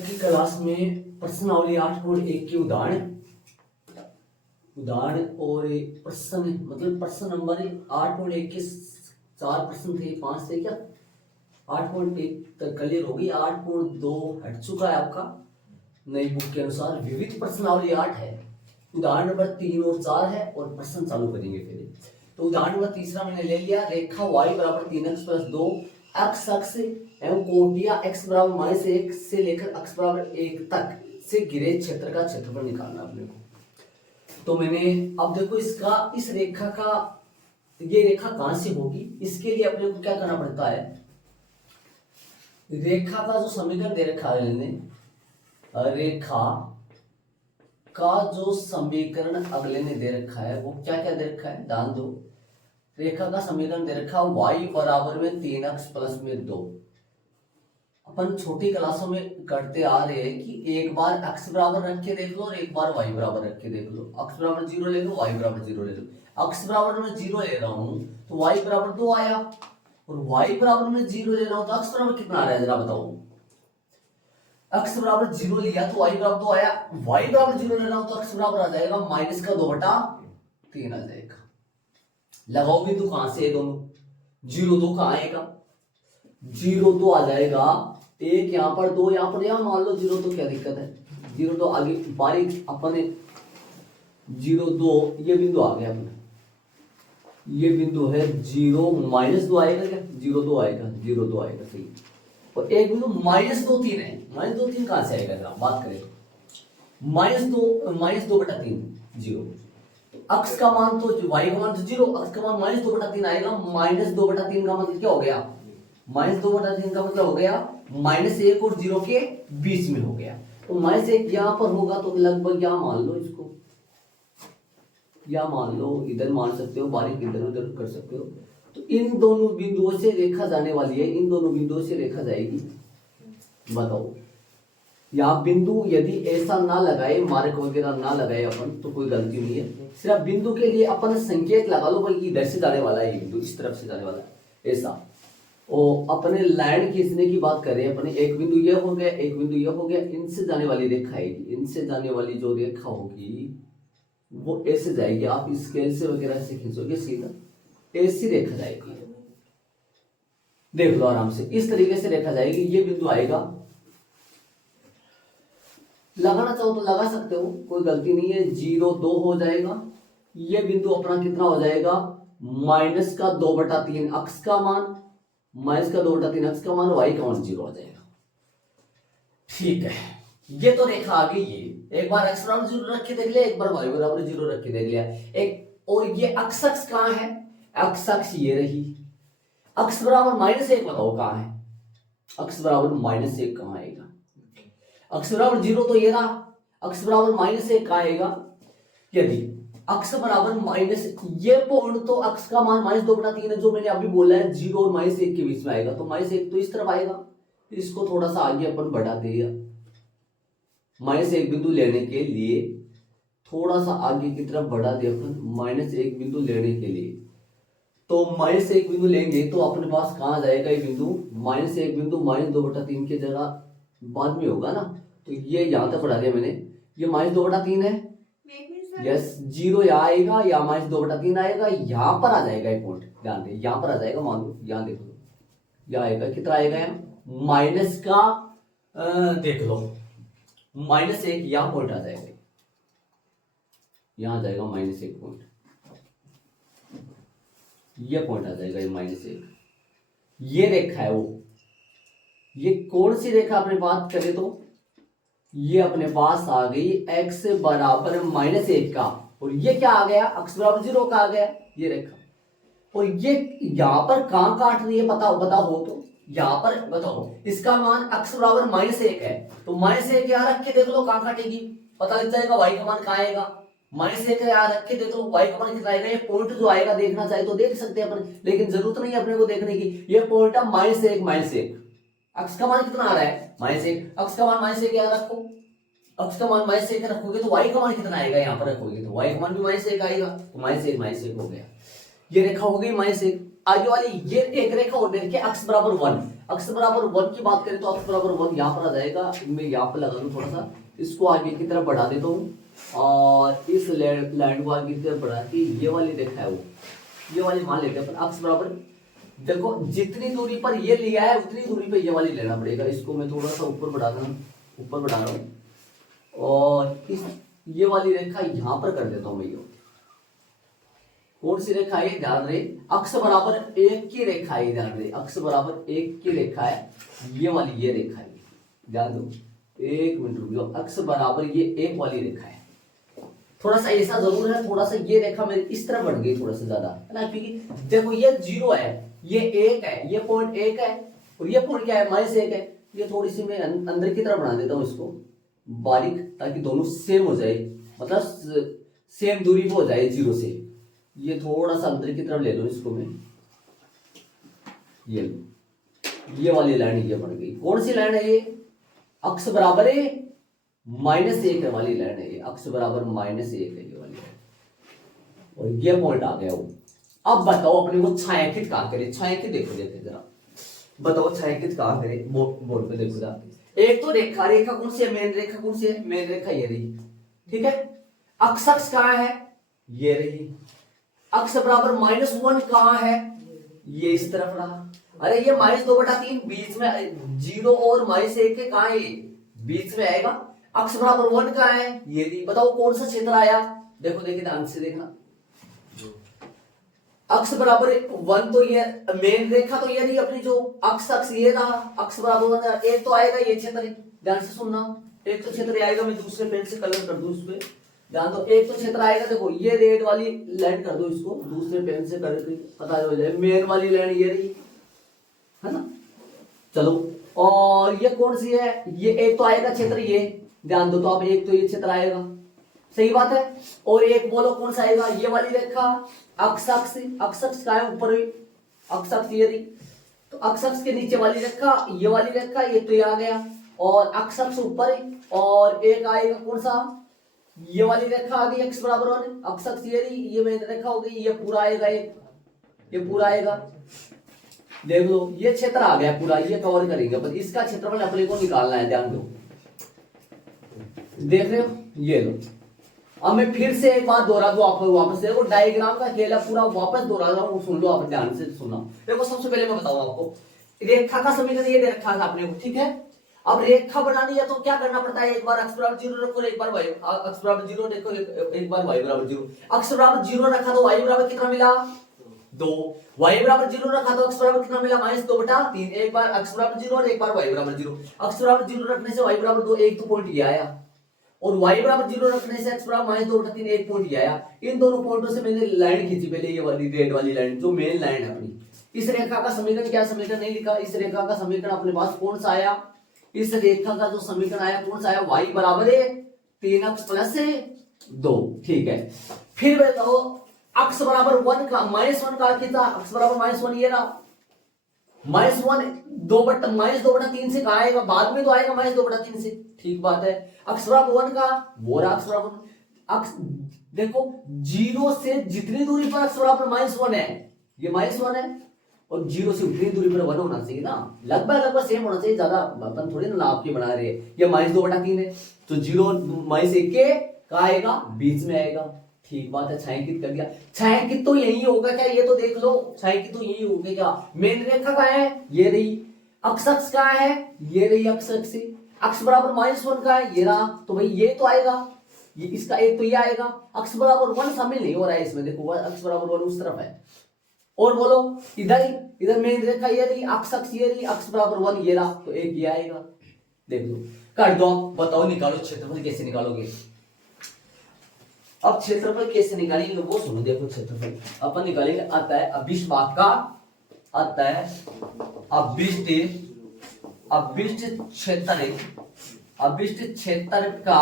की क्लास में प्रश्नावली 8.1 की उदाहरण और प्रश्न मतलब प्रश्न नंबर 8.1 के 4 प्रश्न थे, 5 थे क्या। 8.1 तक क्लियर होगी। 8.2 हट चुका है आपका नई बुक के अनुसार। विविध प्रश्नावली 8 है, उदाहरण नंबर 3 और 4 है और प्रश्न चालू करेंगे फिर। तो उदाहरण नंबर तीसरा मैंने ले लिया। रेखा y बराबर 3x प्लस 2 x अक्ष एवं कोटिया x बराबर -1 से लेकर x बराबर 1 तक से घिरे क्षेत्र का क्षेत्रफल निकालना अपने को। तो मैंने अब देखो इसका इस रेखा का ये रेखा कहां से होगी, इसके लिए अपने को क्या करना पड़ता है। रेखा का जो समीकरण दे रखा है मैंने, रेखा का जो समीकरण अगले ने दे रखा है वो क्या क्या दे रखा है, ध्यान दो। रेखा का समीकरण दे रखा y बराबर में 3x प्लस में 2। अपन छोटी क्लासों में करते आ रहे हैं कि एक बार x बराबर रख के देख लो और एक बार y बराबर रख के देख लो। x बराबर 0 ले लो, y बराबर 0 ले लो। x बराबर में 0 ले रहा हूं तो y बराबर 2 आया, और y बराबर में 0 ले रहा हूं तो x बराबर कितना आ रहा है जरा बताओ। x बराबर 0 लिया तो y बराबर 2 आया, y बराबर 0 ले रहा हूं तो x बराबर आ जाएगा -2/3 आ जाएगा। लगाओ बिंदु कहां से है दोनों, 0 2 कहां आएगा, 0 2 आ जाएगा। एक यहां पर 2 यहां पर, यहां मान लो 0 2 क्या दिक्कत है। 0 2 आगे बारीक अपने 0 2 ये बिंदु आ गया अपने, ये बिंदु है 0 -2 आएगा क्या, 0 2 आएगा, 0 2 आएगा सही। और एक बिंदु -2 3 है, -2 3 कहां से आएगा जरा बात करें तो -2/3 0। x का मान तो y का मान तो 0, x का मान -2/3 आएगा। -2/3 का मतलब क्या हो गया, -2/3 का मतलब हो गया -1 और 0 के बीच में हो गया। तो -1 यहां पर होगा तो लगभग यहां मान लो इसको, या मान लो इधर मान सकते हो, बारीक इधर उधर कर सकते हो। तो इन दोनों बिंदुओं से रेखा जाने वाली है, इन दोनों बिंदुओं से रेखा जाएगी। बताओ यहाँ बिंदु यदि ऐसा ना लगाए, मार्क वगैरह ना लगाए अपन तो कोई गलती नहीं है। सिर्फ बिंदु के लिए अपन संकेत लगा लो भाई इधर से जाने वाला है, ये बिंदु इस तरफ से जाने वाला है ऐसा। और अपने लाइन खींचने की बात करें अपने, एक बिंदु ये हो गया, एक बिंदु ये हो गया, इनसे जाने वाली रेखा आएगी, इनसे जाने वाली जो रेखा होगी वो ऐसे जाएगी। आप स्केल से वगैरह से खींचोगे सीधा ऐसी रेखा जाएगी। देख लो आराम से इस तरीके से रेखा जाएगी। ये बिंदु आएगा, लगाना चाहो तो लगा सकते हो, कोई गलती नहीं है। 0 2 हो जाएगा। ये बिंदु अपना कितना हो जाएगा, -2/3 x का मान, -2/3 x का मान, y का मान 0 हो जाएगा। ठीक है, ये तो रेखा आ गई। ये एक बार x बराबर 0 रख के देख लिया, एक बार y बराबर 0 रख के देख लिया। एक और ये x अक्ष कहां है, x अक्ष ये रही। x बराबर -1 बताओ कहां है, x बराबर -1 कहां आएगा। x बराबर 0 तो ये रहा, x बराबर -1 कहां आएगा। यदि x बराबर माइनस, ये पॉइंट तो x का मान -2/3 है जो मैंने अभी बोला है, 0 और -1 के बीच में आएगा। तो -1 तो इस तरफ आएगा, इसको थोड़ा सा आगे अपन बढ़ा देगा। -1 बिंदु लेने के लिए थोड़ा सा आगे की तरफ बढ़ा दे अपन, -1 बिंदु लेने के लिए। तो -1 बिंदु लेंगे तो अपने पास कहां जाएगा ये बिंदु, -1 बिंदु -2/3 के जगह बाद में होगा ना। तो ये यहां तक बढ़ा दिया मैंने, ये -2/3 है। यस, 0 यहाँ आएगा या -2/3 आएगा, यहां पर आ जाएगा ये पॉइंट, ध्यान दे यहां पर आ जाएगा। मान लो यहां देखो, यहां आएगा, कितना आएगा यहाँ माइनस का देख लो -1 यहां पॉइंट आ जाएगा, यहां आ जाएगा -1 पॉइंट, ये पॉइंट आ जाएगा ये -1। ये रेखा है वो, ये कौन सी रेखा अपने बात करें तो ये अपने पास आ गई x बराबर -1 का, और ये क्या आ गया, x बराबर 0 का आ गया ये रेखा। और ये यहां पर कहां काट रही है पता हो तो यहां पर बताओ, इसका मान x बराबर -1 है तो -1 यहां रख के देख लो कहां काटेगी, पता लग जाएगा y का मान कहां आएगा। -1 यहां रख के देख लो y का मान कितना आएगा। ये पॉइंट जो आएगा देखना चाहे तो देख सकते हैं अपन, लेकिन जरूरत नहीं है अपने को देखने की। ये पॉइंट है -1 x का मान कितना आ रहा है -1, x का मान -1 याद रखो, x का मान -1 रखोगे तो y का मान कितना आएगा, यहाँ पर रखोगे तो y का मान भी -1 आएगा। तो -1 हो गया, ये रेखा हो गई -1। आगे वाली ये एक रेखा और देखिए x बराबर 1, अक्स बराबर 1 की बात करें तो अक्स बराबर 1 यहाँ पर आ जाएगा। मैं यहाँ पर लगा दूं थोड़ा सा, इसको आगे की तरफ बढ़ा देता हूँ और इस लाइन को आगे की तरफ बढ़ा के ये वाली रेखा है वो, ये वाली मान लेते हैं अपन। अक्स बराबर देखो जितनी दूरी पर ये लिया है उतनी दूरी पे ये वाली लेना पड़ेगा। इसको मैं थोड़ा सा ऊपर बढ़ा रहा हूँ और इस ये वाली रेखा यहाँ पर कर देता हूँ मैं। ये कौन सी रेखा है ध्यान रहे, अक्स बराबर 1 की रेखा है, ध्यान रहे अक्स बराबर 1 की रेखा है, ये वाली ये रेखा है, ध्यान दो। 1 मिनट रुक जाओ, अक्स बराबर ये 1 वाली रेखा है। थोड़ा सा ऐसा जरूर है, थोड़ा सा ये रेखा मेरी इस तरह बढ़ गई थोड़ा सा ज्यादा है ना, क्योंकि देखो ये 0 है, ये 1 है, ये पॉइंट 1 है और ये पॉइंट क्या है -1 है। ये थोड़ी सी मैं अंदर की तरफ बना देता हूँ इसको बारीक, ताकि दोनों सेम हो जाए, मतलब सेम दूरी पे हो जाए 0 से। ये थोड़ा सा अंदर की तरफ ले लो इसको मैं, ये वाली लाइन ये बन गई। कौन सी लाइन है ये, अक्स बराबर है -1 वाली लाइन है ये, अक्स बराबर -1 है ये वाली लाइन, और ये पॉइंट आ गया वो। अब बताओ अपने को छायांकित कहां करे, छायांकित देखो देखे जरा, बताओ छायांकित कहां करे, बोर्ड पे देखो जरा। एक तो रेखा कौन सी है, मेन रेखा कौन सी है, मेन रेखा ये रही, ठीक है। अक्ष कहां है, ये रही। अक्ष बराबर -1 कहां है, ये इस तरफ रहा। अरे ये -2/3 बीच में 0 और -1 के कहां है, बीच में आएगा। अक्ष बराबर 1 कहां है, ये रही। बताओ कौन सा क्षेत्र आया, देखो देखिए ध्यान से देखना। अक्ष बराबर 1 तो ये मेन रेखा तो ये रही अपनी, जो अक्ष ये रहा, अक्ष बराबर 1 एक तो आएगा ये क्षेत्र, ध्यान से सुनना। एक तो क्षेत्र आएगा, मैं दूसरे पेन से कलर कर दूं इसमें, ध्यान दो। एक तो क्षेत्र आएगा, देखो ये रेड वाली लाइन कर दो इसको, दूसरे पेन से करके पता हो जाए। मेन वाली लाइन ये रही है ना, चलो। और ये कौन सी है, ये एक तो आएगा क्षेत्र ये, ध्यान दो। तो अब एक तो ये क्षेत्र आएगा, सही बात है। और एक बोलो कौन सा आएगा, ये वाली रेखा अक्ष का है ऊपर, अक्ष ये रही। तो अक्ष के नीचे वाली रेखा ये वाली रेखा, ये तो ये आ गया, और अक्ष ऊपर है। और एक आएगा कौन सा, ये वाली रेखा आ गई अक्ष बराबर 1, अक्ष ये रही, ये मेन रेखा हो गई, ये पूरा आएगा, ये पूरा आएगा। देख लो ये क्षेत्र आ गया पूरा, ये कवर करेंगे, पर इसका क्षेत्रफल अपने को निकालना है, ध्यान दो। देख रहे हो, ये लो। अब मैं फिर से एक बात दोहरा दूं आपको, वापस देखो डायग्राम का खेल है पूरा, वापस दोहरा रहा हूं, सुन लो आप ध्यान से सुनना। देखो सबसे पहले मैं बताऊं आपको, रेखा का समीकरण ये दे रखा था आपने को, ठीक है। अब रेखा बनानी है तो क्या करना पड़ता है, एक बार अक्ष बराबर 0 रखो, एक बार y अक्ष बराबर 0 देखो, एक बार y बराबर 0। अक्ष बराबर 0 रखा तो y बराबर कितना मिला 2, y बराबर 0 रखा तो अक्ष बराबर कितना मिला -2/3। एक बार अक्ष बराबर 0 और एक बार y बराबर 0। अक्ष बराबर 0 रखने से y बराबर 2, एक तो पॉइंट ये आया, और y बराबर 0 रखने से x बराबर -2/3 एक पॉइंट ये आया। इन दोनों पॉइंटों से मैंने लाइन खींची पहले, ये वाली रेड वाली लाइन जो मेन लाइन है अपनी। इस रेखा का समीकरण, क्या समीकरण नहीं लिखा, इस रेखा का समीकरण अपने पास कौन सा आया, इस रेखा का जो समीकरण आया कौन सा आया, y बराबर 3x + 2, ठीक है। फिर बताओ अक्ष बराबर 1 का -1 का कितना, अक्ष बराबर -1 ये रहा, -1 -2/3 से कहा आएगा, बाद में तो आएगा -2/3 से, ठीक बात है। अक्ष बराबर 1 का वो रहा, अक्ष बराबर अक्ष देखो 0 से जितनी दूरी पर अक्ष बराबर -1 है, ये -1 है, और 0 से उतनी दूरी पर 1 होना चाहिए ना, लगभग सेम होना चाहिए, ज्यादा अपन थोड़ी ना आपकी बना रहे हैं। ये -2/3 है, तो 0 -1 के का आएगा, बीच में आएगा, ठीक बात है। छायांकित कर दिया, छायांकित तो यही होगा क्या, ये तो देख लो, छायांकित तो यही होगा क्या। मेन रेखा का है, ये रही। अक्ष का है, ये रही अक्ष से। अक्ष बराबर -1 का है, ये रहा, तो भाई ये तो आएगा, ये इसका एक तो ये आएगा। अक्ष बराबर 1 शामिल नहीं हो रहा है इसमें, देखो अक्ष बराबर 1 उस तरफ है। और बोलो इधर मेन रेखा ये रही, अक्ष ये रही, अक्ष बराबर 1 ये रहा, तो एक ये आएगा। देख लो कर दो, बताओ निकालो क्षेत्रफल कैसे निकालोगे। अब क्षेत्रफल कैसे निकालेंगे वो सुनो, देखो क्षेत्रफल अपन निकालेंगे, आता है अभिष्ट भाग का, आता है अभिष्ट क्षेत्र का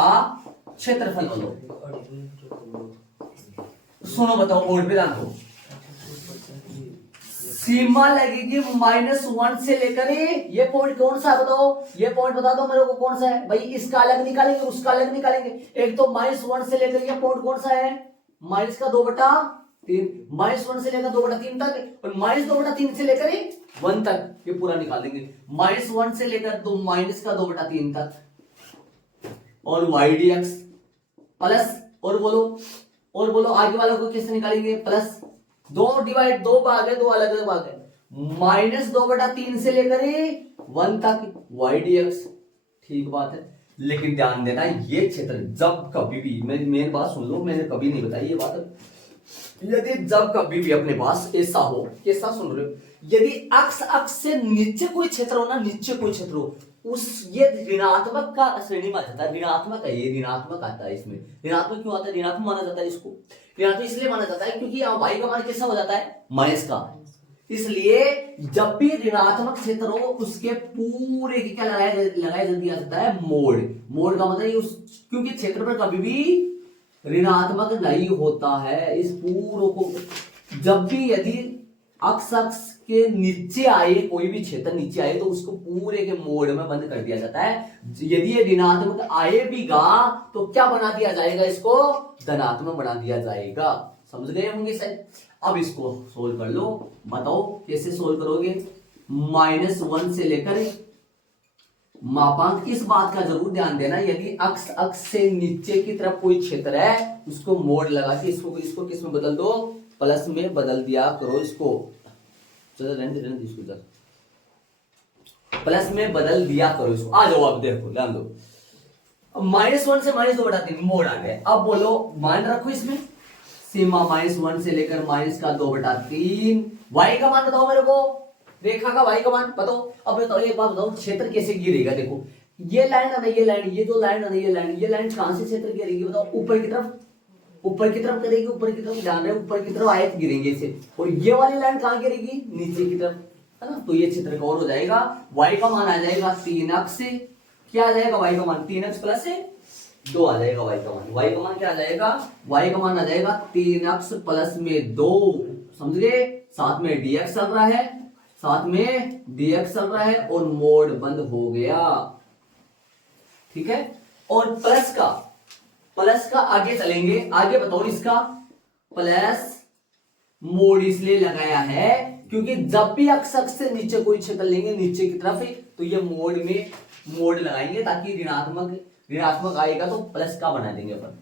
क्षेत्रफल बोलो। सुनो बताओ, बोर्ड पे ध्यान दो। सीमा लगेगी -1 से लेकर, ये पॉइंट कौन सा है बताओ, ये पॉइंट बता दो मेरे को कौन सा है भाई। इसका अलग निकालेंगे, उसका अलग निकालेंगे। एक तो -1 से लेकर ये पॉइंट कौन सा है, -2/3 3, -1 से लेकर 2/3 तक, और -2/3 से लेकर 1 तक, ये पूरा निकाल देंगे। -1 से लेकर -2/3 तक, और y dx प्लस, और बोलो आगे वाला को कैसे निकालेंगे, प्लस 2 भाग है, 2 अलग अलग भाग है, -2/3 से लेकर 1 तक y dx। ठीक बात है, लेकिन ध्यान देना ये क्षेत्र जब कभी भी, मेरी बात सुन लो, मैंने कभी नहीं बताई ये बात, यदि जब कभी भी अपने पास ऐसा हो, कैसा सुन रहे हो, यदि अक्ष से नीचे कोई क्षेत्र हो ना, नीचे कोई क्षेत्र हो, उस ये ऋणात्मक का श्रेणी में आ जाता है, ऋणात्मक है ये, ऋणात्मक आता है इसमें। ऋणात्मक क्यों आता है, ऋणात्मक माना जाता है इसको, ऋणात्मक इसलिए माना जाता है क्योंकि यहाँ y का मान कैसा हो जाता है, माइनस का, इसलिए जब भी ऋणात्मक क्षेत्र हो उसके पूरे की क्या लगाया दिया जाता है, मोड़ का मतलब क्योंकि क्षेत्र पर कभी भी ऋणात्मक नहीं होता है, इस पूरे को जब भी यदि अक्ष के नीचे आए, कोई भी क्षेत्र नीचे आए, तो उसको पूरे के मोड़ में बंद कर दिया जाता है। यदि ये ऋणात्मक आए भी गा तो क्या बना दिया जाएगा, इसको धनात्मक बना दिया जाएगा। समझ गए होंगे शायद। अब इसको सोल्व कर लो, बताओ कैसे सोल्व करोगे। -1 से लेकर मापांक, इस बात का जरूर ध्यान देना, यदि अक्ष से नीचे की तरफ कोई क्षेत्र है उसको मोड़ लगा के इसको किस में बदल दो, प्लस में बदल दिया करो इसको। चलो रहने इसको इधर प्लस में बदल दिया करो इसको। आ जाओ, आप देखो ध्यान दो, -1 से -2/3 मोड़ आ गए। अब बोलो मान रखो इसमें, सीमा -1 से लेकर -2/3, y का मान बताओ मेरे को, रेखा का y का मान बताओ। अब बताओ एक बात बताओ, क्षेत्र कैसे गिरेगा, देखो ये लाइन है ना, ये लाइन, ये जो लाइन है ना, ये लाइन कहां से क्षेत्र गिरेगी बताओ, ऊपर की तरफ करेगी, ऊपर की तरफ, ध्यान रहे ऊपर की तरफ आयत गिरेंगे इसे, और ये वाली लाइन कहां गिरेगी, नीचे की तरफ, है ना। तो ये क्षेत्र कवर हो जाएगा। y का मान आ जाएगा 3x, क्या आ जाएगा y का मान, 3x प्लस 2 आ जाएगा y का मान। y का मान क्या आ जाएगा, y का मान आ जाएगा 3x प्लस में 2, समझ गए। साथ में dx चल रहा है, और मोड बंद हो गया, ठीक है। और प्लस का आगे चलेंगे, आगे बताओ इसका प्लस मोड इसलिए लगाया है क्योंकि जब भी अक्ष से नीचे कोई क्षेत्र लेंगे नीचे की तरफ, तो ये मोड लगाएंगे ताकि ऋणात्मक आएगा तो प्लस का बना देंगे अपन,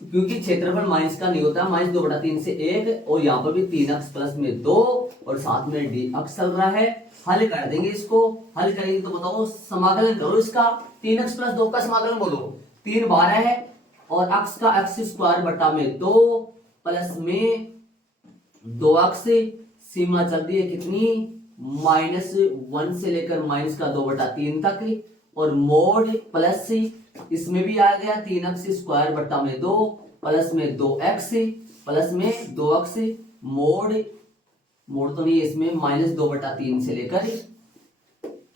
क्योंकि क्षेत्रफल माइनस का नहीं होता, -2/3 से 1, और यहाँ पर भी 3x प्लस में 2, और साथ में dx चल रहा है। हल कर देंगे इसको, हल करेंगे तो बताओ समाकलन करो इसका, 3x प्लस 2 का समाकलन बोलो, 3 12 है, और x का x² बटा में 2 प्लस में 2x, सीमा चल रही है कितनी, -1 से लेकर -2/3 तक, और मोड प्लस इसमें भी आ गया 3x² बटा में 2 प्लस में 2x प्लस में 2x, मोड तो नहीं, इसमें -2/3 से लेकर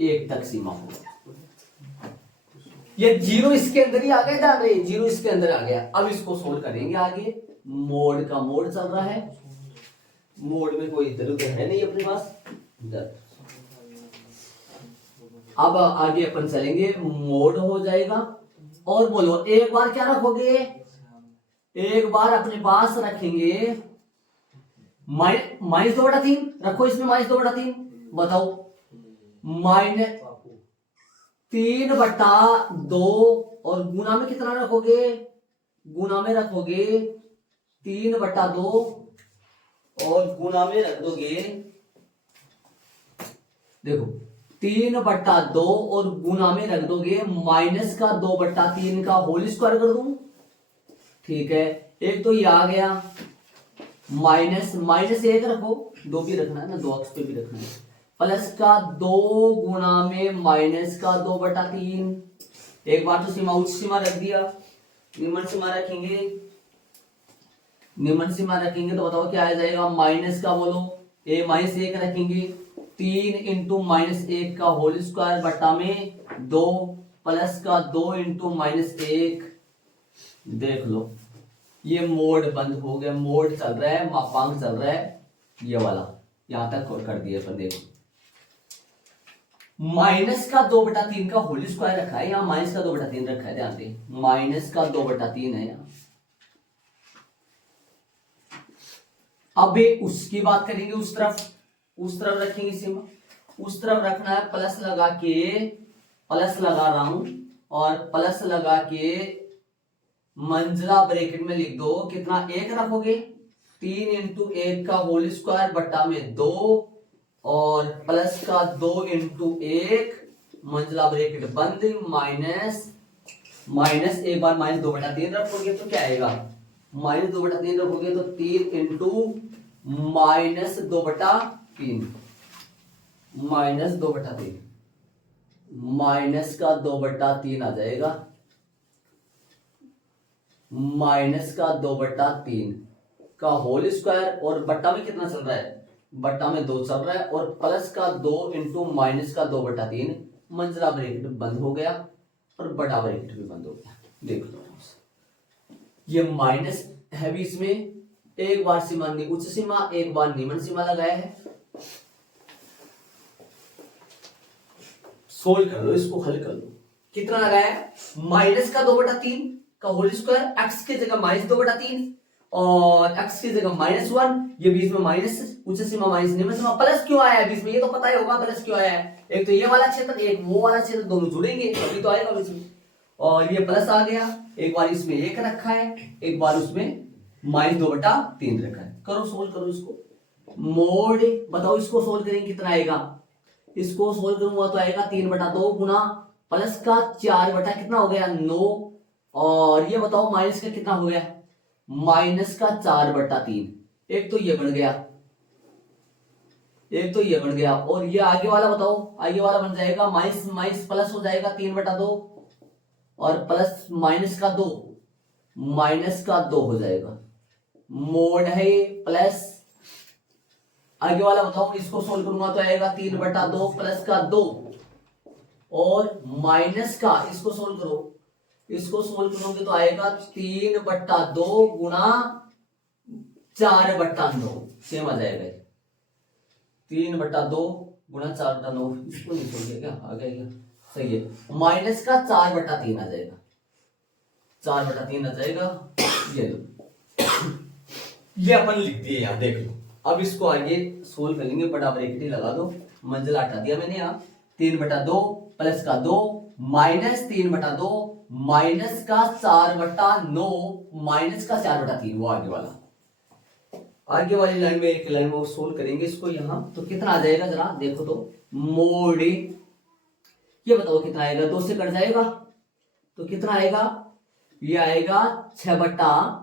1 तक सीमा हो। ये 0 इसके अंदर ही आ गया था, 0 इसके अंदर आ गया। अब इसको सोल्व करेंगे आगे। मोड का मोड चल रहा है, मोड में कोई इधर उधर है नहीं अपने पास, इधर। अब आगे अपन चलेंगे, मोड हो जाएगा। और बोलो एक बार क्या रखोगे, एक बार अपने पास रखेंगे -2/3 रखो, इसमें -2/3 बताओ, -3/2, और गुना में कितना रखोगे, गुना में रखोगे 3/2, और गुना में रख दोगे, देखो 3/2, और गुना में रख दोगे -2/3 का होल स्क्वायर कर दूं, ठीक है। एक तो ये आ गया, -1 रखो, 2 भी रखना है ना, 2 अक्ष पे भी रखना है, प्लस का 2 गुना में -2/3। एक बार तो सीमा उच्च सीमा रख दिया, निम्न सीमा रखेंगे, तो बताओ क्या आ जाएगा, माइनस का बोलो, -1 रखेंगे, 3 इंटू -1 का होल स्क्वायर बटा में 2 प्लस का 2 इंटू -1। देख लो ये मोड बंद हो गया, मोड चल रहा है, मापांक चल रहा है, ये वाला यहां तक कर दिया अपन। देखो -2/3 का होल स्क्वायर रखा है, यहाँ -2/3 रखा है, ध्यान दें, -2/3 है यहाँ, अब उसकी बात करेंगे, उस तरफ रखेंगे सीमा, उस तरफ रखना है प्लस लगा के, प्लस लगा रहा हूं और प्लस लगा के मंजिला ब्रैकेट में लिख दो, कितना 1 रखोगे, 3 इंटू 1 का होल स्क्वायर बट्टा में 2 और प्लस का 2 इंटू 1 मंजिला ब्रैकेट बंद माइनस एक बार -2/3 रखोगे तो क्या आएगा, -2/3 रखोगे तो 3 इंटू -2/3 -2/3 माइनस का 2/3 आ जाएगा, माइनस का 2/3 का होल स्क्वायर और बट्टा में कितना चल रहा है, बट्टा में 2 चल रहा है और प्लस का 2 इंटू माइनस का 2/3 मंजिला ब्रैकेट बंद हो गया और बड़ा ब्रैकेट भी बंद हो गया। देख लो ये माइनस है बीच में, एक बार सीमा उच्च सीमा एक बार निम्न सीमा लगाया है। सोल्व कर लो इसको, हल कर लो, कितना लगाया है, माइनस का 2/3 का होल स्क्वायर, एक्स की जगह -2/3 और एक्स की जगह -1, ये बीच में माइनस उच्च सीमा माइनस निम्न सीमा, प्लस क्यों आया है बीच में, ये तो पता ही होगा प्लस क्यों आया है, एक तो ये वाला क्षेत्र एक वो वाला क्षेत्र दोनों जुड़ेंगे तभी तो आएगा बीच में, और ये प्लस आ गया, एक बार इसमें 1 रखा है, एक बार उसमें -2/3 रखा है। करो सोल्व करो इसको, मोड बताओ इसको सोल्व करेंगे कितना आएगा, इसको सोल्व करूंगा तो आएगा 3/2 गुना प्लस का 4 कितना हो गया 9 और ये बताओ माइनस का कितना हो गया, माइनस का 4/3, एक तो ये बन गया, एक तो ये बन गया और ये आगे वाला बताओ, आगे वाला बन जाएगा माइनस माइनस प्लस हो जाएगा 3/2 और प्लस माइनस का 2 हो जाएगा, मोड है प्लस, आगे वाला बताओ इसको सोल्व करूंगा तो आएगा 3/2 प्लस का 2 और माइनस का, इसको सोल्व करो, इसको सोल्व करोगे तो आएगा 3/2 गुना 4/9, सेम आ जाएगा 3/2 गुना 4/9, इसको नहीं सोल्व किया क्या, आ गया सही है, माइनस का 4/3 आ जाएगा, 4/3 आ जाएगा, ये लो ये अपन लिख दिए यहाँ देख लो। अब इसको आगे सोल्व करेंगे, बड़ा ब्रैकेट ही लगा दो, मंजिला हटा दिया मैंने यहाँ, 3/2 प्लस का 2 माइनस 3/2 माइनस का 4/9 माइनस का 4/3, वो आगे वाला, आगे वाली लाइन में एक लाइन में सोल्व करेंगे इसको यहाँ, तो कितना आ जाएगा जरा देखो तो, मोड ये बताओ कितना आएगा, 2 से कट जाएगा तो कितना आएगा, ये आएगा 6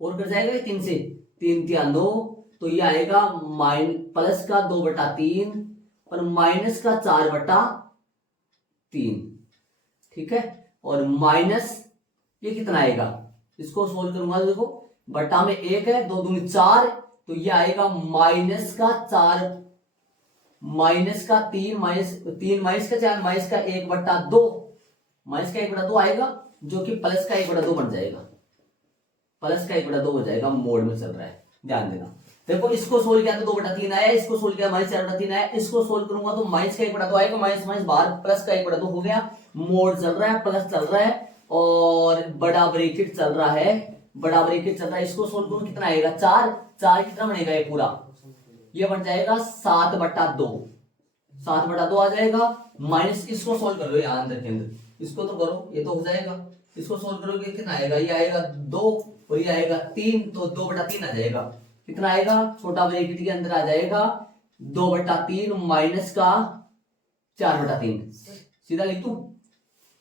और कट जाएगा 3 से, 3 × 9 तो ये आएगा प्लस का 2/3 और माइनस का 4/3, ठीक है, और माइनस ये कितना आएगा, इसको सोल्व करूंगा तो देखो बटा में 1 है, 2 दूनी 4 तो ये आएगा माइनस का 4 माइनस का 3 माइनस का 4 माइनस का 1/2 माइनस का 1/2 आएगा जो कि प्लस का 1/2 बन जाएगा, प्लस का 1/2 हो जाएगा, मोड में चल रहा है ध्यान देना। देखो इसको सोल्व किया तो 2/3 आया, इसको सोल्व किया -4/3 आया, इसको सोल्व करूंगा तो माइनस का 1/2 आएगा, माइनस माइनस बाहर प्लस का 1/2 हो गया, मोड चल रहा है, प्लस चल रहा है और बड़ा ब्रैकेट चल रहा है, बड़ा ब्रैकेट चल रहा है, इसको सोल्व करूं कितना आएगा 4 कितना बनेगा ये पूरा, ये बन जाएगा 7/2 7/2 आ जाएगा, माइनस इसको सोल्व कर लो यहाँ अंदर के अंदर, इसको तो करो ये तो हो जाएगा, इसको सोल्व करोगे कितना आएगा, ये आएगा 2 और ये आएगा 3 तो 2/3 आ जाएगा, कितना आएगा छोटा ब्रैकेट के अंदर आ जाएगा 2/3 माइनस का 4/3, सीधा लिख दूं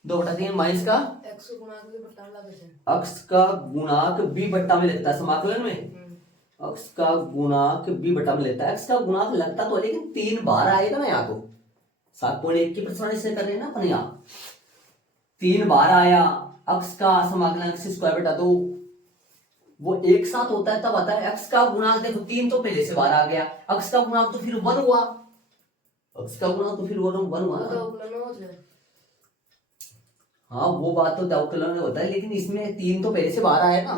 2/3 माइनस का अक्स का गुणांक b बट्टा में लगता है समाकलन में, अक्स का गुणांक b बट्टा में लगता है, एक्स का गुणांक लगता तो लेकिन 3 बार आएगा ना, यहाँ तो 7.1 की प्रसारण से कर रहे हैं ना अपन, यहाँ 3 बार आया, अक्स का समाकलन x²/2 वो एक साथ होता है तब आता है, एक्स का गुणांक देखो 3 तो पहले से बाहर आ गया, अक्स का गुणांक तो फिर 1 हुआ, अक्स का गुणांक तो फिर 1 हुआ ना, हाँ वो बात तो अवकलन में होता है, लेकिन इसमें 3 तो पहले से बाहर आया ना,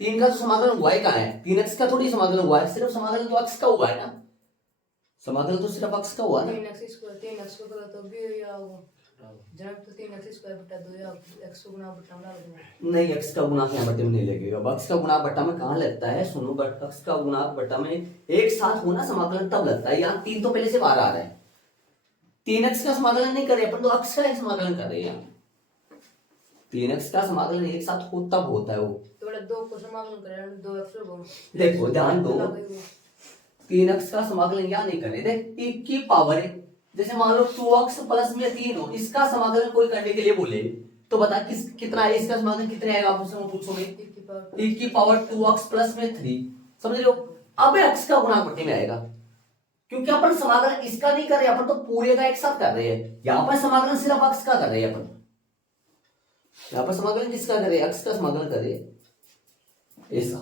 3 का तो समाकलन हुआ ही कहाँ है, 3x का थोड़ी समाकलन हुआ है, सिर्फ समाकलन तो अक्स का हुआ है ना, समाकलन तो सिर्फ अक्स का हुआ ना, 3x को तो भी हो गया होगा, जब तो 3x स्क्वायर बटा 2 या x को गुणा बटा में डाल दूंगा। नहीं, x का गुणांक यहाँ बट्टे में नहीं लगेगा। अब x का गुणांक बट्टा में कहाँ लगता है, सुनो, बट x का गुणांक बट्टा में एक साथ होना समाकलन तब लगता है। यहाँ 3 तो पहले से बाहर आ रहा है, 3x का समाकलन नहीं कर रहे अपन, तो x का समाकलन कर रहे हैं। 3x का समाकलन एक साथ हो तब होता है वो। तो बड़ा 2 को समाकलन करें 2x को। देखो ध्यान दो, 3x का समाकलन यहाँ नहीं करे, देख e की पावर है, जैसे मान लो 2x प्लस में 3 हो, इसका समाकलन कोई करने के लिए बोले तो बता कितना है, इसका समाकलन कितने आएगा, आप उससे पूछोगे e की पावर 2x प्लस में 3, समझ लो। अब x का गुणांक बट्टे में आएगा, क्योंकि अपन समाकलन इसका नहीं कर रहे, अपन तो पूरे का एक साथ कर रहे हैं। यहाँ पर समाकलन सिर्फ x का कर रहे हैं अपन, यहाँ पर समाकलन किसका कर रहे हैं, x का समाकलन कर रहे हैं ऐसा।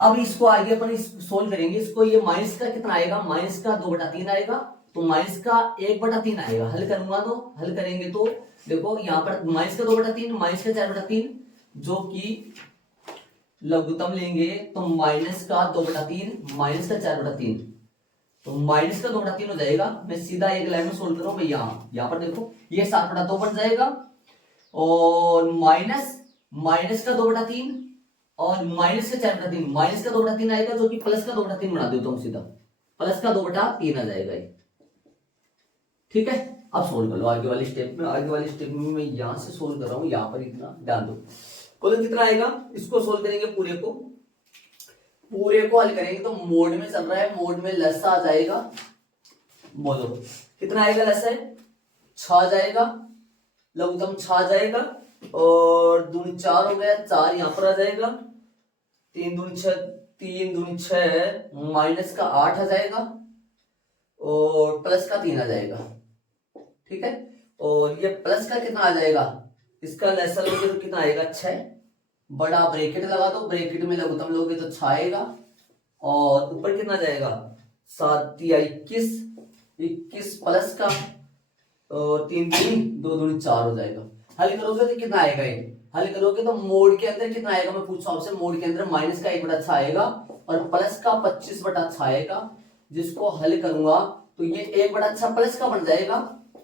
अब इसको आगे अपन सोल्व करेंगे, इसको ये माइनस का कितना आएगा, माइनस का 2/3 आएगा, तो माइनस का 1/3 आएगा। हल करूंगा तो हल करेंगे तो देखो यहाँ पर माइनस का 2/3, माइनस का 4/3, जो कि लघुत्तम लेंगे तो माइनस का 2/3 माइनस का 4/3, तो माइनस का 2/3 हो जाएगा। मैं सीधा एक लाइन में सोल्व कर रहा हूं, यहाँ पर देखो ये 7/2 बन जाएगा, और माइनस का 2/3 और माइनस का 4/3, माइनस का 2/3 आएगा, जो कि प्लस का 2/3 बना देता हूं सीधा, प्लस का 2/3 आ जाएगा ये। ठीक है, अब सोल्व कर लो आगे वाली स्टेप में। आगे वाली स्टेप में मैं यहां से सोल्व कर रहा हूं, यहां पर इतना डाल दो, बोलो कितना आएगा। इसको सोल्व करेंगे, पूरे को हल करेंगे तो मोड में चल रहा है, मोड में लसा आ जाएगा, बोलो कितना आएगा, लसा है 6 आ जाएगा, लघुत्तम 6 आ जाएगा, और 2 4 हो गया, 4 यहां पर आ जाएगा, 3 दूनी 6, माइनस का 8 आ जाएगा, और प्लस का 3 आ जाएगा। ठीक है, और ये प्लस का कितना आ जाएगा, इसका लेसन लोगे तो कितना आएगा 6, बड़ा ब्रैकेट लगा दो, ब्रैकेट में लघुत्तम लोगे तो 6 आएगा, और ऊपर कितना जाएगा 7 या 21 प्लस का 3 2 दूनी 4 हो जाएगा। हल करोगे तो कितना आएगा, ये हल करोगे तो मोड के अंदर कितना आएगा, मैं पूछा आपसे, मोड के अंदर माइनस का 1/6 आएगा और प्लस का 25/6 आएगा। जिसको हल करूंगा तो ये 1/6 प्लस का बन जाएगा,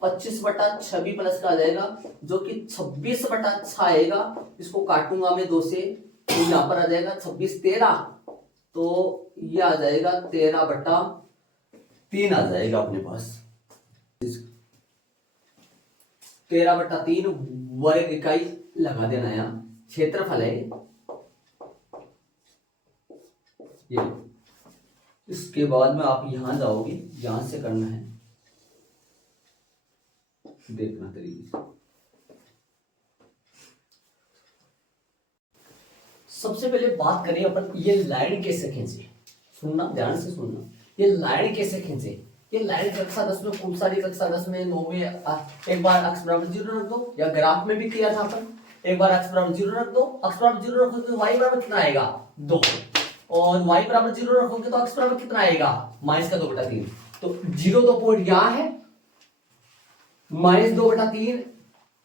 25/6 भी प्लस का आ जाएगा, जो कि 26/6 आएगा। इसको काटूंगा मैं 2 से, तो यहाँ पर आ जाएगा 26 13, तो ये आ जाएगा 13/3 आ जाएगा अपने पास। 13/3 वर्ग इकाई लगा देना, यहाँ क्षेत्रफल है ये। इसके बाद में आप यहां जाओगे, यहां से करना है, देखना तरीके से। सबसे पहले बात करें अपन, ये लाइन कैसे खींचे, सुनना ध्यान से सुनना, ये लाइन कैसे खींचे। ये लाइन कक्षा 10 में, खूब सारी कक्षा 10 में 9 में एक बार x बराबर 0 रख दो, या ग्राफ में भी किया था अपन, एक बार x बराबर 0 रख दो, x बराबर 0 रखोगे तो y बराबर कितना आएगा 2, और y बराबर 0 रखोगे तो x बराबर कितना आएगा माइनस का 2/3। तो 0 2 पॉइंट यहाँ है, माइनस 2/3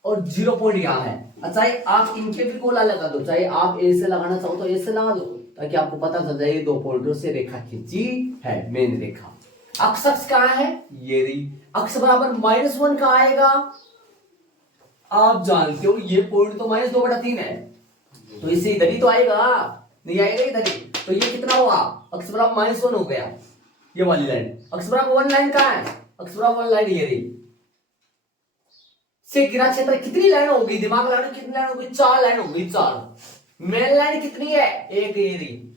और 0 पॉइंट यहाँ है। अच्छा, आप इनके भी कोला लगा दो, चाहे आप ए से लगाना चाहो तो ए से लगा दो, ताकि आपको पता चल जाए 2 पॉइंटों से रेखा खींची है, मेन रेखा। अक्ष कहाँ है, ये रही, अक्ष बराबर -1 कहाँ आएगा, आप जानते हो ये पॉइंट तो माइनस 2/3 है, तो इससे इधर ही तो आएगा, नहीं आएगा इधर ही, तो ये कितना हुआ, अक्ष बराबर -1 हो गया, ये वाली लाइन। अक्ष बराबर 1 लाइन कहाँ है, अक्ष बराबर 1 लाइन ये रही, से घिरा क्षेत्र कितनी लाइन हो गई, दिमाग लगाने कितनी लाइन हो गई, 4 लाइन हो गई, 4। मेन लाइन कितनी है, एक ये रही।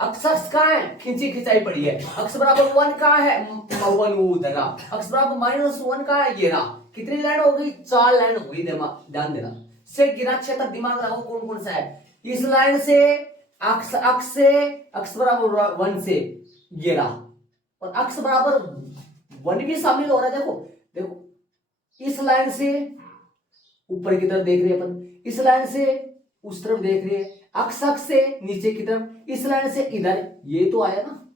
अक्ष कहाँ है, खींची खिंचाई पड़ी है। अक्ष बराबर 1 कहाँ है, 1 उधर। अक्ष बराबर -1 कहाँ है, ये रहा। कितनी लाइन हो गई, 4 लाइन हो गई, ध्यान देना। से घिरा क्षेत्र दिमाग लगाओ कौन कौन सा है, इस लाइन से अक्ष से अक्ष बराबर 1 से ये रहा, और अक्ष बराबर 1 भी शामिल हो रहा है। देखो देखो, इस लाइन से ऊपर की तरफ देख रहे हैं अपन, इस लाइन से उस तरफ देख रहे हैं, अक्ष से नीचे की तरफ, इस लाइन से इधर, ये तो आया ना,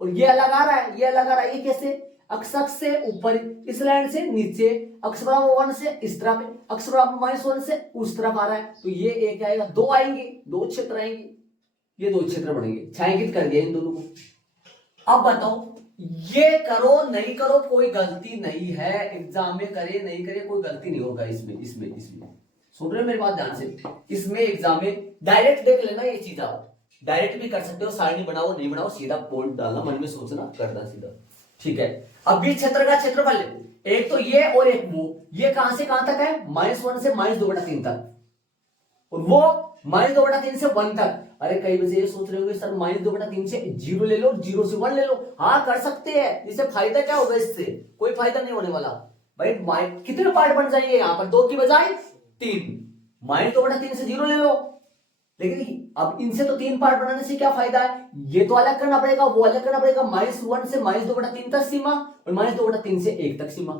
और ये अलग आ रहा है, ये अलग आ रहा है, ये कैसे, अक्ष से ऊपर, इस लाइन से नीचे, अक्ष बराबर 1 से इस तरफ, अक्ष बराबर -1 से उस तरफ आ रहा है, तो ये एक आएगा, 2 आएंगे, 2 क्षेत्र आएंगे, ये 2 क्षेत्र बनेंगे, छायांकित कर दिया इन दोनों को। अब बताओ ये करो नहीं करो कोई गलती नहीं है, एग्जाम में करे नहीं करे कोई गलती नहीं होगा इसमें इसमें इसमें सुन रहे हो मेरी बात ध्यान से। इसमें एग्जाम में डायरेक्ट देख लेना ये चीज, आप डायरेक्ट भी कर सकते हो, सारणी बनाओ नहीं बनाओ, सीधा पॉइंट डालना, मन में सोचना करना सीधा, ठीक है। अब बीच क्षेत्र का क्षेत्रफल एक तो ये और एक वो, ये कहां से कहां तक है, -1 से -2/3 तक, और वो -2/3 से 1 तक। अरे कई बच्चे ये सोच रहे होंगे सर -2/3 से 0 ले लो, 0 से 1 ले लो, हाँ कर सकते हैं, इससे फायदा क्या होगा, इससे कोई फायदा नहीं होने वाला भाई। कितने पार्ट बन जाएंगे यहाँ पर, 2 की बजाय 3, -2/3 से 0 ले लो, लेकिन अब इनसे तो 3 पार्ट बनाने से क्या फायदा है, ये तो अलग करना पड़ेगा वो अलग करना पड़ेगा, -1 से -2/3 तक सीमा और -2/3 से 1 तक सीमा।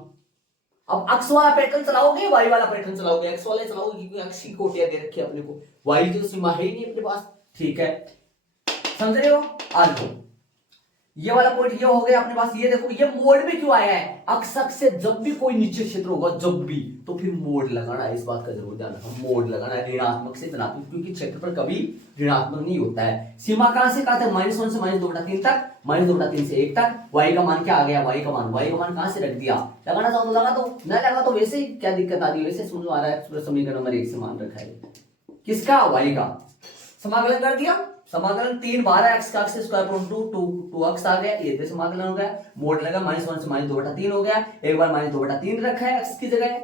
अब अक्स वाला पैटर्न चलाओगे वाई वाला पैटर्न चलाओगे, एक्स वाला चलाओगे क्योंकि अक्स की कोटियां दे रखी है अपने को, वाई की तो सीमा है ही नहीं अपने पास, ठीक है समझ रहे हो। आज ये वाला पॉइंट ये हो गया अपने पास। ये देखो ये मोड में क्यों आया है, अक्स से जब भी कोई नीचे क्षेत्र होगा जब भी, तो फिर मोड लगाना है, इस बात का जरूर ध्यान रखना, मोड लगाना है ऋणात्मक से धनात्मक, क्योंकि क्षेत्र पर कभी ऋणात्मक नहीं होता है। सीमा कहां से कहां तक, -1 से -2/3 तक, -2/3 से 1 तक। वाई का मान क्या आ गया, वाई का मान कहां से रख दिया, लगाना चाहो तो लगा दो, न लगा तो वैसे ही क्या दिक्कत आ रही है, वैसे समझ आ रहा है, समीकरण नंबर 1 से मान रखा है किसका, वाई का। समाकलन कर दिया, समाकलन 3 12 x का x स्क्वायर अपॉन 2x आ गया, ये समाकलन हो गया। मोड लगा, -1 से -2/3 हो गया, एक बार -2/3 रखा है x की जगह,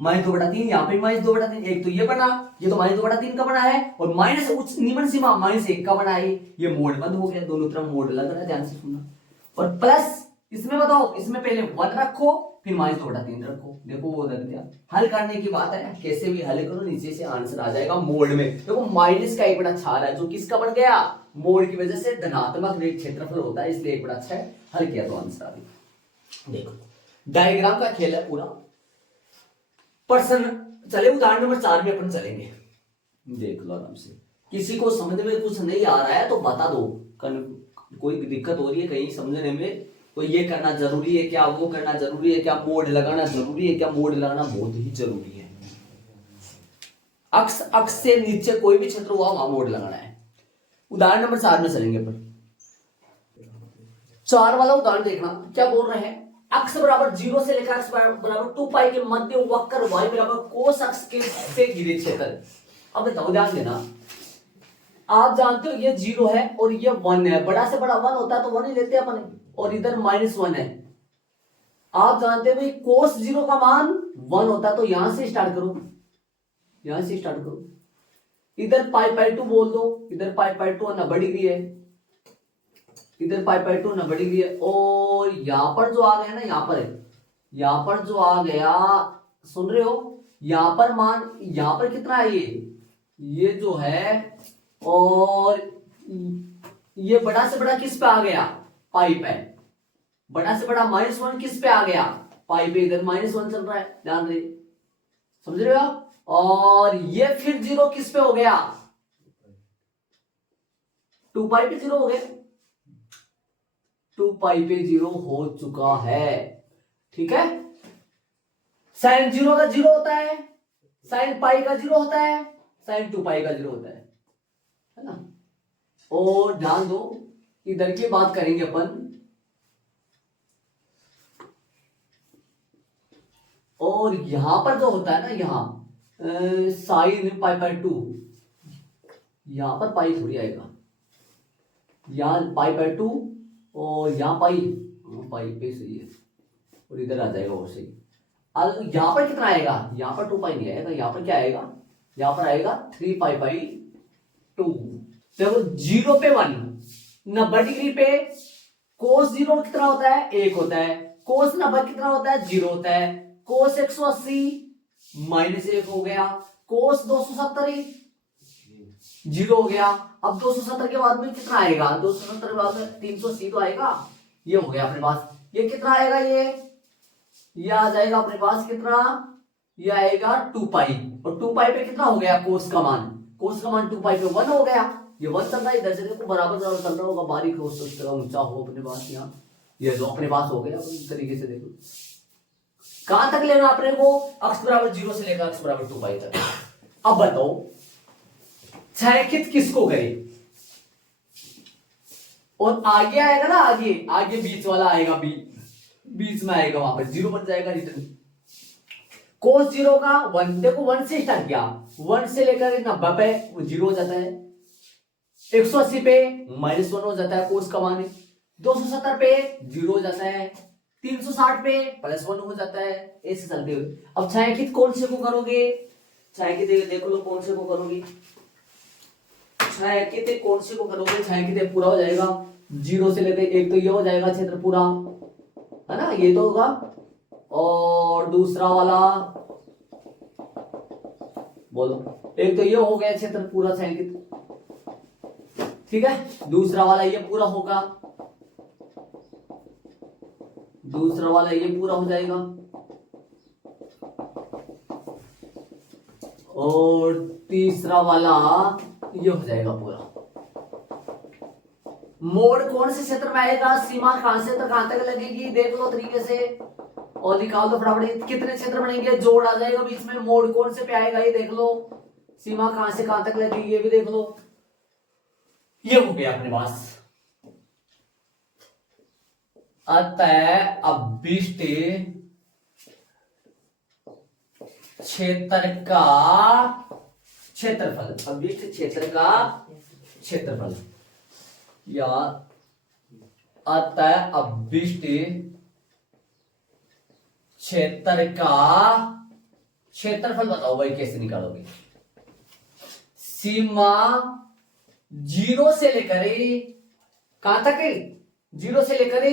-2/3 यहाँ पे -2/3, एक तो ये बना, ये तो -2/3 का बना है, और माइनस उच्च निम्न सीमा -1 का बना है, ये मोड बंद हो गया, दोनों तरफ मोड लग रहा है, ध्यान से सुनना। और प्लस इसमें बताओ, इसमें पहले 1 रखो फिर -2/3 रखो, देखो वो रख दिया। हल करने की बात है, कैसे भी हल करो नीचे से आंसर आ जाएगा मोड में। देखो माइनस का 1/4 है जो किसका बन गया, मोड की वजह से धनात्मक क्षेत्रफल होता है, इसलिए 1/6 हल किया तो आंसर आ गया। देखो डायग्राम का खेल है पूरा, प्रश्न चले उदाहरण नंबर 4 में अपन चलेंगे, देख लो आराम से। किसी को समझ में कुछ नहीं आ रहा है तो बता दो, कोई दिक्कत हो रही है कहीं समझने में, तो ये करना जरूरी है क्या, वो करना जरूरी है क्या, मोड लगाना जरूरी है क्या, मोड लगाना बहुत ही जरूरी है। अक्स से नीचे कोई भी क्षेत्र हुआ वहां मोड लगाना है। उदाहरण नंबर 4 में चलेंगे अपन, 4 वाला उदाहरण देखना क्या बोल रहे हैं, अक्स बराबर 0 से लेकर अक्स बराबर 2π के मध्य वक्र y बराबर कोस अक्स के से घिरे क्षेत्र। अब बताओ ध्यान देना, आप जानते हो ये 0 है और ये 1 है, बड़ा से बड़ा 1 होता है तो 1 ही लेते हैं अपन, और इधर -1 है। आप जानते हो भाई कोस 0 का मान 1 होता है, तो यहां से स्टार्ट करो, यहां से स्टार्ट करो, इधर π/2 बोल दो, इधर π/2 90 डिग्री है, इधर π/2 90 डिग्री है, और यहां पर जो आ गया ना, यहां पर है, यहां पर जो आ गया, सुन रहे हो, यहां पर मान, यहां पर कितना है ये जो है, और ये बड़ा से बड़ा किस पे आ गया, पाई पे, बड़ा से बड़ा -1 किस पे आ गया, पाई पे, इधर -1 चल रहा है, ध्यान दे, समझ रहे हो आप। और ये फिर 0 किस पे हो गया, 2π पे 0 हो गया, 2π पे 0 हो चुका है, ठीक है। sin 0 का 0 होता है, sin π का 0 होता है, sin 2π का 0 होता है ना। और ध्यान दो इधर की बात करेंगे अपन, और यहां पर जो होता है ना, यहां sin π/2, यहां पर पाई थोड़ी आएगा, यहां π/2 और यहां पाई पे सही है, और इधर आ जाएगा और सही। अब यहां पर कितना आएगा, यहां पर 2π नहीं आएगा, यहां पर क्या आएगा, यहां पर आएगा 3π/2। देखो 0 पे 1, 90 डिग्री पे कोस 0 कितना होता है, 1 होता है, कोस 90 कितना होता है, 0 होता है, कोस 180 -1 हो गया, कोस 270 0 हो गया। अब 270 के बाद में कितना आएगा, 270 के बाद में 380 तो आएगा, ये हो गया अपने पास, ये कितना आएगा, ये आ जाएगा अपने पास कितना, ये आएगा 2π, और 2π पे कितना हो गया, कोस का मान 2π पे 1 हो गया, ये 1 चल रहा है, इधर से देखो बराबर चल रहा होगा, बारीक हो तो इस तरह ऊंचा हो अपने पास, यहाँ ये जो अपने पास हो गया, इस तरीके से देखो कहां तक लेना अपने को, अक्स बराबर 0 से लेकर अक्स बराबर 2π तक। अब बताओ छायांकित किसको करे, और आगे आएगा ना, आगे आगे बीच वाला आएगा, बीच में आएगा, वहां पर जीरो बन जाएगा रिटर्न। कोस जीरो का 1, देखो 1 से स्टार्ट किया, 1 से लेकर 90 पे वो जीरो हो जाता है, 180 पे -1 हो जाता है कोस का मान, 270 पे जीरो हो जाता है, 360 पे +1 हो जाता है, ऐसे चलते हुए। अब छायांकित कौन से को करोगे, छायांकित देख लो कौन से को करोगे, छायांकित कौन से को करोगे, छायांकित पूरा हो जाएगा, जीरो से लेकर एक तो ये हो जाएगा क्षेत्र पूरा, है ना, ये तो होगा, और दूसरा वाला बोलो, एक तो ये हो गया क्षेत्र पूरा छायांकित, ठीक है, दूसरा वाला ये पूरा होगा, दूसरा वाला ये पूरा हो जाएगा, और तीसरा वाला ये हो जाएगा पूरा। मोड़ कौन से क्षेत्र में आएगा, सीमा कहां से तक कहां तक लगेगी, देख लो तरीके से और निकाल दो फटाफट, कितने क्षेत्र बनेंगे, जोड़ आ जाएगा बीच में, मोड़ कौन से पे आएगा ये देख लो, सीमा कहां से कहां तक लगेगी ये भी देख लो, ये हो गया अपने पास। अतः अभिष्ट क्षेत्र का क्षेत्रफल, अभिष्ट क्षेत्र का क्षेत्रफल, या अतः अभिष्ट क्षेत्र का क्षेत्रफल बताओ भाई कैसे निकालोगे। सीमा जीरो से लेकर कहां तक है, जीरो से लेकर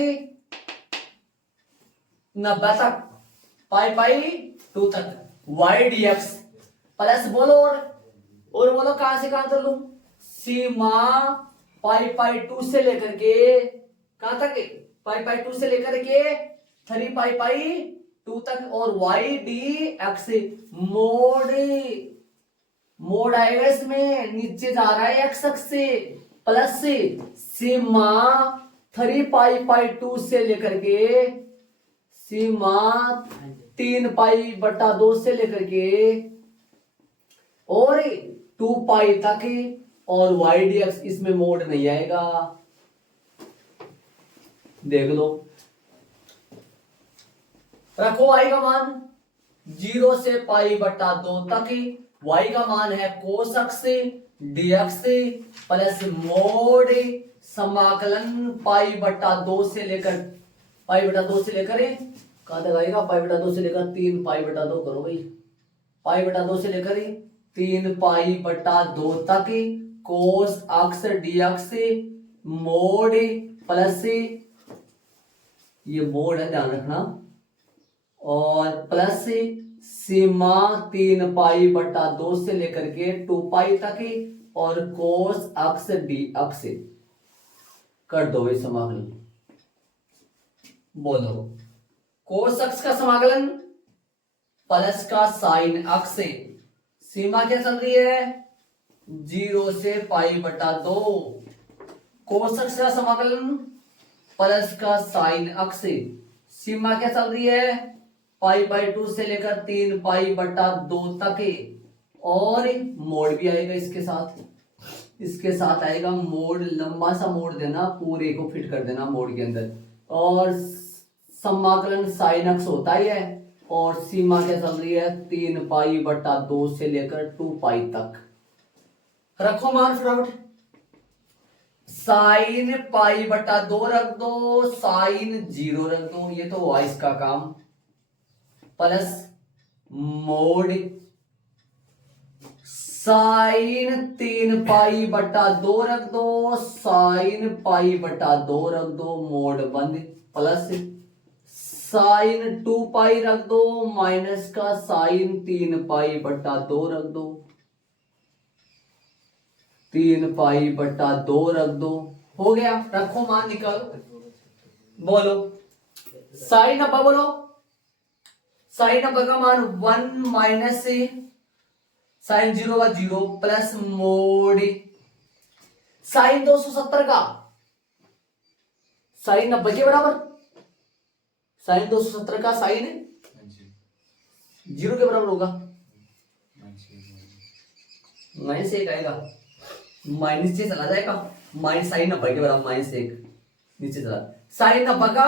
90 तक, पाई 2 तक, वाई डी एक्स प्लस बोलो, और बोलो कहां से कहां तक लू, सीमा पाई 2 से लेकर के कहां तक है, पाई 2 से लेकर के 3 पाई 2 तक, और वाई डी एक्स मोड आएगा इसमें, नीचे जा रहा है एक्स अक्ष से, प्लस सीमा 3 पाई 2 से लेकर के सीमा 3 पाई बटा 2 से लेकर के और 2 पाई तक, और वाई डी एक्स इसमें मोड नहीं आएगा, देख लो, रखो y का मान 0 से पाई बटा 2 तक, y का मान है कोस अक्ष dx प्लस मोड समाकलन पाई बटा 2 से लेकर कहां तक आएगा, पाई बटा 2 से लेकर 3 पाई बटा 2 करो भाई, पाई बटा 2 से लेकर 3 पाई बटा 2 तक, कोस अक्ष dx मोड प्लस, ये मोड है ध्यान रखना, और प्लस सीमा 3 पाई बटा 2 से लेकर के 2 पाई तक, और कोस अक्ष डी अक्ष कर दो ये समाकलन, बोलो कोस अक्ष का समाकलन प्लस का साइन अक्ष, सीमा क्या चल रही है 0 से पाई बटा 2, कोस अक्ष का समाकलन प्लस का साइन अक्ष, सीमा क्या चल रही है पाई 2 से लेकर 3 पाई बटा 2 तक, और मोड भी आएगा इसके साथ आएगा मोड, लंबा सा मोड देना, पूरे को फिट कर देना मोड के अंदर, और समाकलन साइन अक्ष होता ही है, और सीमा क्या चल रही है 3 पाई बटा 2 से लेकर 2 पाई तक, रखो मान फटाफट, साइन पाई बटा 2 रख दो, साइन 0 रख दो, ये तो हुआ इसका काम, प्लस मोड साइन 3 पाई बटा 2 रख दो, साइन पाई बटा 2 रख दो, मोड बंद, प्लस साइन 2 पाई रख दो, माइनस का साइन 3 पाई बटा 2 रख दो, 3 पाई बटा 2 रख दो, हो गया, रखो मान निकालो, बोलो साइन नब्बे, बोलो साइन नब्बे का मान 1 माइनस साइन 0 का 0 प्लस मोड साइन 270 का साइन 90 के बराबर, साइन 270 का साइन 0 के बराबर होगा, -1 आएगा, -6 चला जाएगा, माइनस साइन 90 के बराबर -1, नीचे चला, साइन 90 का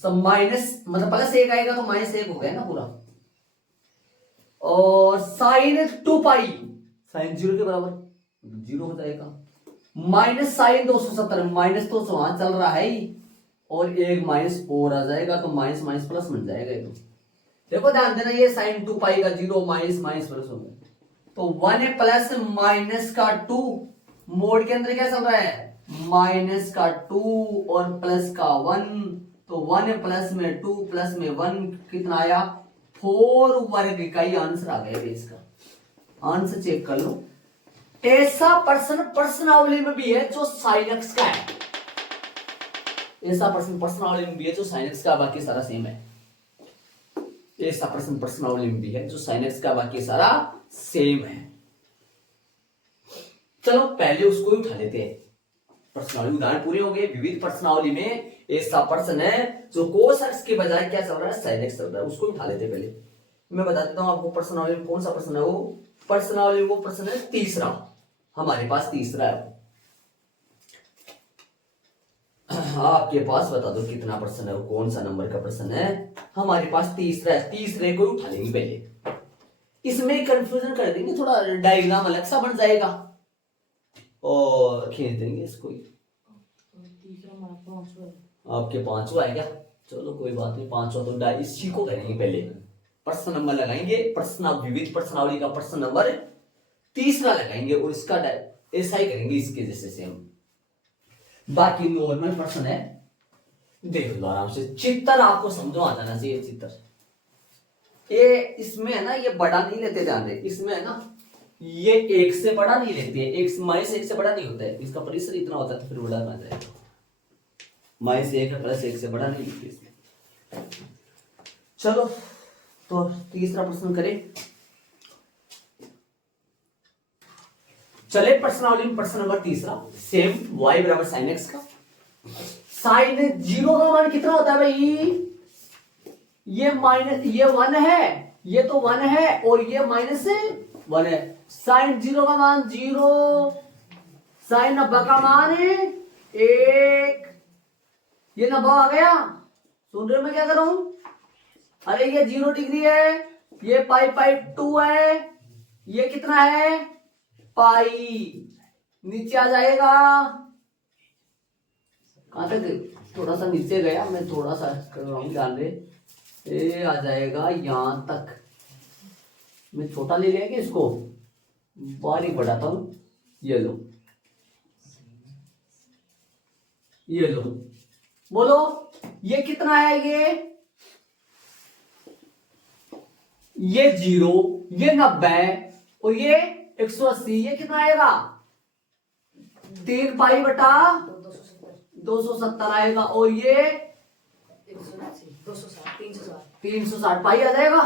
सब माइनस मतलब प्लस 1 आएगा तो माइनस 1 हो गया ना पूरा, और साइन 2 पाई, साइन 0 के बराबर 0 हो जाएगा, माइनस साइन 270, माइनस तो वहां चल रहा है ही, और एक माइनस और आ जाएगा तो माइनस माइनस प्लस बन जाएगा ये। तो देखो ध्यान देना, ये साइन 2 पाई का 0 माइनस माइनस प्लस हो गया, तो 1 है प्लस माइनस का 2, मोड के अंदर क्या चल रहा है, माइनस का 2 और प्लस का 1, तो 1 प्लस में 2 प्लस में 1 कितना आया, 4 वर्ग का ही आंसर आ गया। इसका आंसर चेक कर लो। ऐसा प्रश्नावली में भी है जो साइन एक्स का है, ऐसा प्रश्नावली में भी है जो साइन एक्स का, बाकी सारा सेम है। ऐसा प्रश्नावली में भी है जो साइन एक्स का, बाकी सारा सेम है। चलो पहले उसको ही उठा लेते हैं, प्रश्नावली उदाहरण पूरे हो गए। विविध प्रश्नावली में ऐसा प्रश्न है जो कोस एक्स के बजाय क्या चल रहा है, साइन एक्स चल रहा है, उसको उठा लेते हैं। पहले मैं बता देता हूं आपको प्रश्नावली में कौन सा प्रश्न है वो। प्रश्नावली वो प्रश्न है तीसरा, हमारे पास तीसरा है। आपके पास बता दो कितना प्रश्न है वो, कौन सा नंबर का प्रश्न है, हमारे पास तीसरा है। तीसरे को उठा लेंगे पहले, इसमें कंफ्यूजन कर देंगे, थोड़ा डायग्राम अलग सा बन जाएगा और खींच देंगे इसको। आपके 5वां है क्या, चलो कोई बात नहीं, 5वां तो इसी को करेंगे। पहले प्रश्न नंबर लगाएंगे, प्रश्न विविध प्रश्नावली का प्रश्न नंबर तीसरा लगाएंगे और इसका ऐसा ही करेंगे इसके जैसे सेम। बाकी नॉर्मल प्रश्न है, देख लो आराम से, चित्र आपको समझो आ जाना चाहिए। चित्र ये इसमें है ना, ये बड़ा नहीं लेते, ध्यान दे, इसमें है ना ये 1 से बड़ा नहीं लेते हैं, 1 माइनस 1 से बड़ा नहीं होता है, इसका परिसर इतना होता है तो फिर बड़ा बन जाएगा। माइनस 1 प्लस 1 से बड़ा नहीं लिखते इसमें। चलो तो तीसरा प्रश्न करें। चले प्रश्नावली में प्रश्न नंबर तीसरा, सेम y बराबर साइन एक्स का। साइन 0 का मान कितना होता है भाई, ये माइनस, ये 1 है, ये तो 1 है और ये माइनस 1 है। साइन 0 का मान 0, साइन 90 का मान है 1, ये 90 आ गया। सुन रहे हो मैं क्या कर रहा हूं, अरे ये 0 डिग्री है, ये पाई पाई 2 है, ये कितना है पाई, नीचे आ जाएगा, कहां तक, थोड़ा सा नीचे गया, मैं थोड़ा सा कर रहा हूं, ध्यान दे, ये आ जाएगा यहां तक। मैं छोटा ले लिया कि इसको बारीक बढ़ाता हूं, ये लो, ये लो, बोलो ये कितना है, ये 0, ये 90 और ये 180, ये कितना आएगा 3 पाई बटा 270 आएगा, और ये 360 पाई आ जाएगा।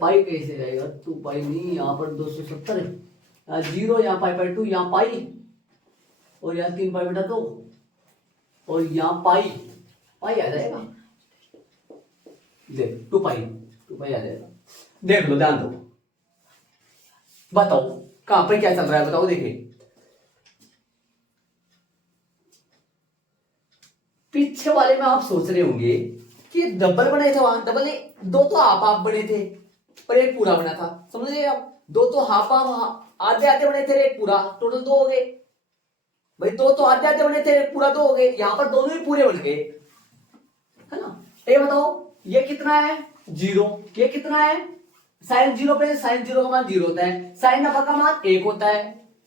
पाई कैसे रहेगा, 2 पाई नहीं, यहाँ पर 270 है, 0 यहाँ पाई पाई 2, यहाँ पाई, और यहाँ 3 पाई बटा 2, और यहाँ पाई पाई आ जाएगा, देख 2 पाई आ जाएगा। देख लो, ध्यान दो, बताओ कहां पर क्या चल रहा है, बताओ। देखिए पीछे वाले में आप सोच रहे होंगे कि डबल बने थे, वहां डबल 2 तो हाफ बने थे पर 1 पूरा बना था, समझ रहे आप, 2 तो हाफ आधे आधे बने थे, 1 पूरा, टोटल 2 हो गए भाई। 2 तो आधे आधे बने थे, 1 पूरा 2 हो गए, यहां पर दोनों ही पूरे बन गए, है ना। ये बताओ ये कितना है 0, ये कितना है साइन 0 पे, साइन 0 का मान 0 होता है, साइन 90 का मान 1 होता है,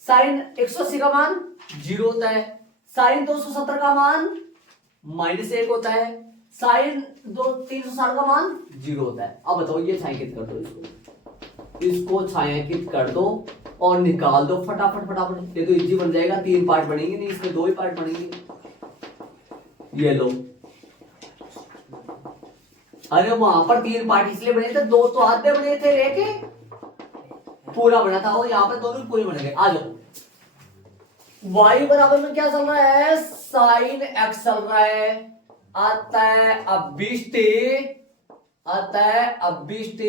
साइन 180 का मान 0 होता है, साइन 270 का मान -1 होता है, साइन 360 का मान 0 होता है। अब बताओ ये छायांकित कर दो, इसको छायांकित कर दो और निकाल दो फटाफट फटाफट, ये तो इजी बन जाएगा। 3 पार्ट बनेंगे नहीं, इसके 2 ही पार्ट बनेंगे। ये लो, अरे वहां पर 3 पार्ट इसलिए बने थे, 2 तो आधे बने थे, 1 पूरा बना था, और यहाँ पर दोनों पूरे बन गए। आ जाओ, y बराबर में क्या चल रहा है, साइन x चल रहा है, आता है अब 20t, आता है अब 20t,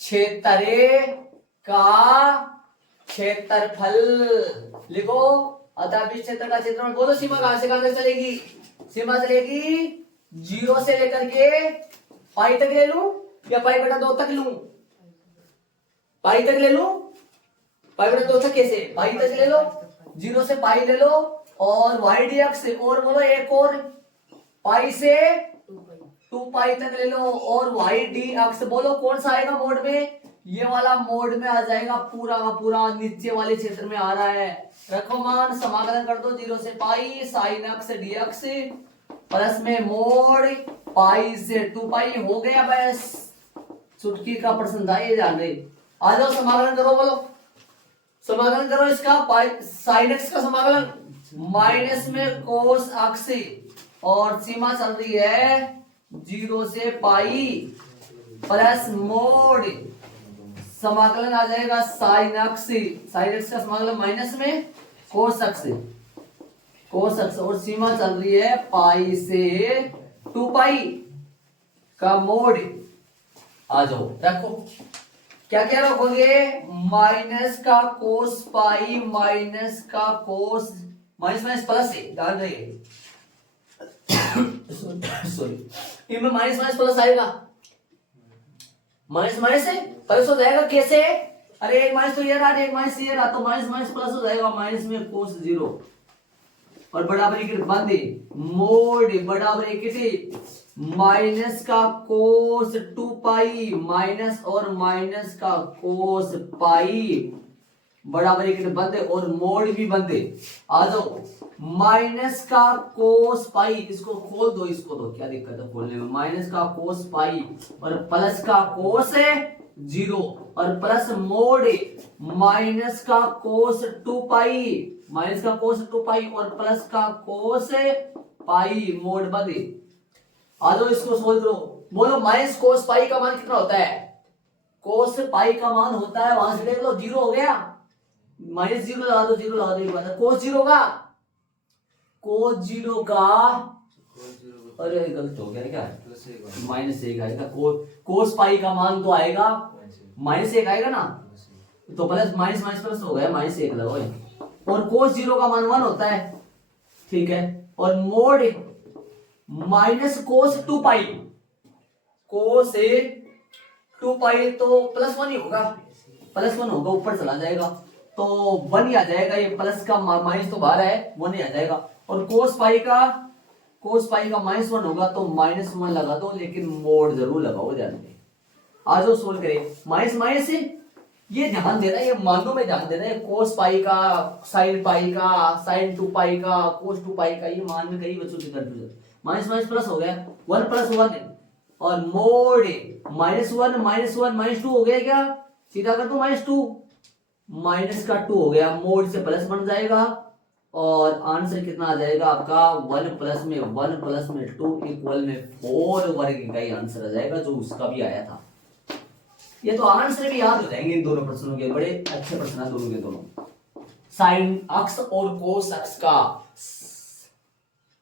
क्षेत्र का क्षेत्रफल लिखो, अतः इस क्षेत्र का क्षेत्रफल, बोलो सीमा कहां से कहां तक चलेगी? सीमा चलेगी 0 से लेकर के पाई तक ले लूं या पाई बटा 2 तक लूं? पाई तक ले लूं? पाई बटा 2 तक कैसे? पाई तक ले लो, 0 से पाई ले लो और वाई डी एक्स, और बोलो एक और पाई से 2 पाई तक ले लो और वाई डी एक्स, बोलो कौन सा आएगा मोड में? ये वाला मोड में आ जाएगा, पूरा का पूरा नीचे वाले क्षेत्र में आ रहा है। रखो मान, समाकलन कर दो 0 से pi sine x D x plus में मोड पाई से 2 पाई, हो गया बस। चुटकी का प्रश्न था ये, ध्यान रहे। आ जाओ समाकलन करो, बोलो समाकलन करो इसका, पाई साइन एक्स का समाकलन माइनस में कोस एक्स और सीमा चल रही है 0 से पाई प्लस मोड समाकलन आ जाएगा साइन एक्स, साइन एक्स का समाकलन माइनस में कोस एक्स, कोस एक्स और सीमा चल रही है पाई से 2 पाई का मोड। आ जाओ रखो, क्या क्या रखोगे? माइनस का कोस पाई माइनस का कोस, माइनस माइनस प्लस है, ध्यान रहिए सॉरी, इनमें माइनस माइनस प्लस आएगा, माइनस माइनस है प्लस हो जाएगा, कैसे? अरे एक माइनस तो ये रहा, एक माइनस ये रहा, तो माइनस माइनस प्लस हो जाएगा, माइनस में कोस 0 और बड़ा ब्रैकेट बंद है, मोड बड़ा ब्रैकेट माइनस का कोस 2 पाई माइनस और माइनस का कोस पाई, बड़ा ब्रैकेट बंद है और मोड भी बंद है। आ जाओ, माइनस का कोस पाई, इसको खोल दो, इसको तो क्या दिक्कत है खोलने में, माइनस का कोस पाई और प्लस का कोस 0 और प्लस मोड माइनस का कोस 2 पाई, माइनस का कोस 2 पाई और प्लस का कोस पाई, मोड बंद है। आ जाओ इसको सोल्व करो, बोलो माइनस कोस पाई का मान कितना होता है? कोस पाई का मान होता है, वहां से देख लो 0 हो गया, माइनस 0 लगा दो, 0 लगा दो, एक बात है, कोस 0 का, कोस 0 का, अरे गलत हो गया क्या, माइनस 1 आएगा, कोस पाई का मान तो आएगा माइनस 1 आएगा ना, तो प्लस माइनस माइनस प्लस हो गया, माइनस 1 लगाओ और कोस 0 का मान 1 होता है, ठीक है, और मोड माइनस कोस 2 पाई, कोस 2 पाई तो प्लस 1 ही होगा, प्लस 1 होगा, ऊपर चला जाएगा तो 1 ही आ जाएगा, ये प्लस का माइनस तो बाहर है, 1 ही आ जाएगा, और कोस पाई का माइनस 1 होगा तो माइनस 1 लगा दो, लेकिन मोड जरूर लगाओ, ध्यान दें। आ जाओ सोल्व करें, माइनस माइनस से ये ध्यान देना, ये मानों में ध्यान देना है, कोस पाई का, साइन पाई का, साइन 2 पाई का, कोस 2 पाई का, ये मान में कई बच्चों की कंफ्यूजन, माइनस माइनस प्लस हो गया, 1 प्लस 1 और मोड माइनस 1 माइनस 1 माइनस 2 हो गया, क्या सीधा कर दो, माइनस 2 माइनस का 2 हो गया, मोड से प्लस बन जाएगा और आंसर कितना आ जाएगा आपका 1 प्लस में 2 इक्वल में 4 वर्ग का ही आंसर आ जाएगा, जो उसका भी आया था। ये तो आंसर भी याद हो जाएंगे इन दोनों प्रश्नों के, बड़े अच्छे प्रश्न है दोनों के दोनों। साइन एक्स और कोस एक्स का,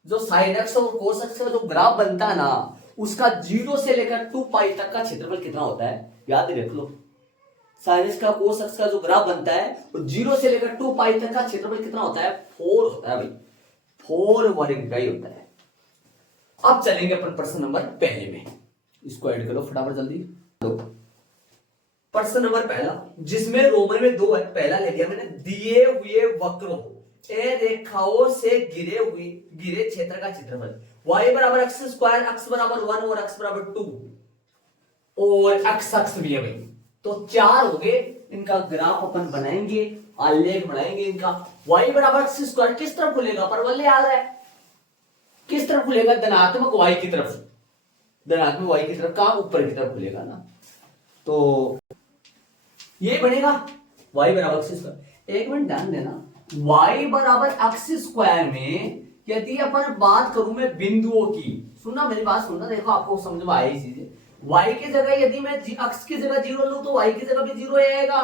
जो साइन एक्स और कोस एक्स का जो ग्राफ बनता है ना, उसका 0 से लेकर 2 पाई तक का क्षेत्रफल कितना होता है, याद रख लो। साइन एक्स का कोस एक्स का जो ग्राफ बनता है वो 0 से लेकर 2 पाई तक का क्षेत्रफल कितना होता है, 4 होता है भाई, 4 वर्ग का ही होता है। अब चलेंगे अपन प्रश्न नंबर पहले में, इसको ऐड करो फटाफट जल्दी। प्रश्न नंबर पहला, जिसमें रोमन में 2 है, पहला ले लिया मैंने, दिए हुए वक्रों ए रेखाओं से गिरे क्षेत्र का क्षेत्रफल y बराबर एक्स स्क्वायर, एक्स बराबर 1 और एक्स बराबर 2 और एक्स अक्ष भी है भाई, तो 4 हो गए, इनका ग्राफ अपन बनाएंगे, आलेख बनाएंगे इनका। y बराबर एक्स स्क्वायर किस तरफ खुलेगा, परवलय आ रहा है, किस तरफ खुलेगा, धनात्मक y की तरफ, धनात्मक y की तरफ, कहां, ऊपर की तरफ खुलेगा ना, तो ये बनेगा y बराबर एक्स स्क्वायर। एक मिनट ध्यान देना, y बराबर एक्स स्क्वायर में यदि अपन बात करूं मैं बिंदुओं की, सुनना मेरी बात सुनना, देखो आपको समझ में आई चीजें, y की जगह यदि मैं x की जगह 0 लूं तो y की जगह भी 0 आएगा,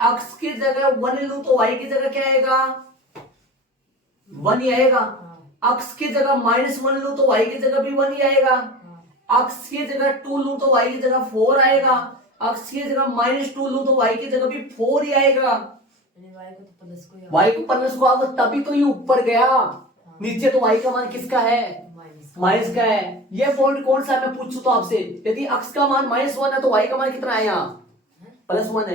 x की जगह 1 लूं तो y की जगह क्या आएगा, 1 ही आएगा, x की जगह -1 लूं तो y की जगह भी 1 ही आएगा, x की जगह 2 लूं तो y की जगह 4 आएगा, x की जगह -2 लूं तो y की जगह भी 4 ही आएगा, को तो प्लस को y को प्लस को आओ तभी तो ये ऊपर गया, नीचे तो y का मान किसका है, माइनस का है। ये पॉइंट कौन सा है मैं पूछूं तो आपसे, यदि x का मान -1 है तो y का मान कितना है यहाँ +1 है,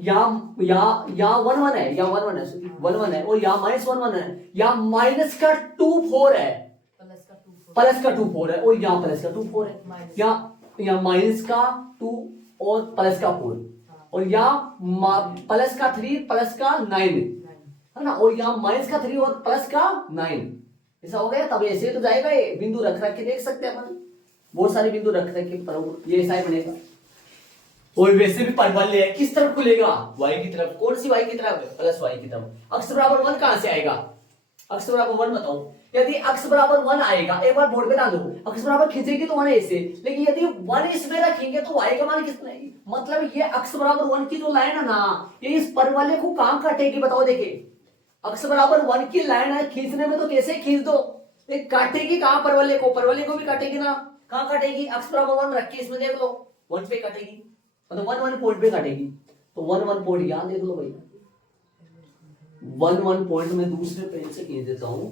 या 1 1 है, या 1 1 है, 1 1 है, और यहाँ -1 1 है, या माइनस का 2 4 है, प्लस का 2 4 है, और यहाँ प्लस का 2 4 है, या माइनस का 2 और प्लस का 4, और यहाँ प्लस का 3 प्लस का 9 है ना, और यहाँ माइनस का 3 और प्लस का 9, ऐसा हो गया। तब ऐसे तो जाएगा, ये बिंदु रख के देख सकते हैं अपन, बहुत सारे बिंदु रख के ये ऐसा ही बनेगा। और वैसे भी परवलय है, किस तरफ खुलेगा, y की तरफ। कौन सी y की तरफ, प्लस y की तरफ। x बराबर 1 कहां से आएगा, x बराबर 1 बताओ। यदि x बराबर 1 आएगा, एक बार बोर्ड पे डाल दो, x बराबर खींचेगी तो 1 ऐसे, लेकिन यदि 1 इसमें रखेंगे तो y का मान कितना है, मतलब ये x बराबर 1 की जो लाइन है ना, ये इस परवलय को कहां काटेगी बताओ। देखिए x बराबर 1 की लाइन है, खींचने में तो कैसे खींच दो, ये काटेगी कहां, परवलय को भी काटेगी ना, कहां काटेगी, x बराबर 1 रख के इसमें देख लो 1 पे काटेगी, मतलब 1 1 पॉइंट पे काटेगी, तो 1 1 पॉइंट यहां देख लो भाई, 1 1 पॉइंट में दूसरे पेज से खींच देता हूं।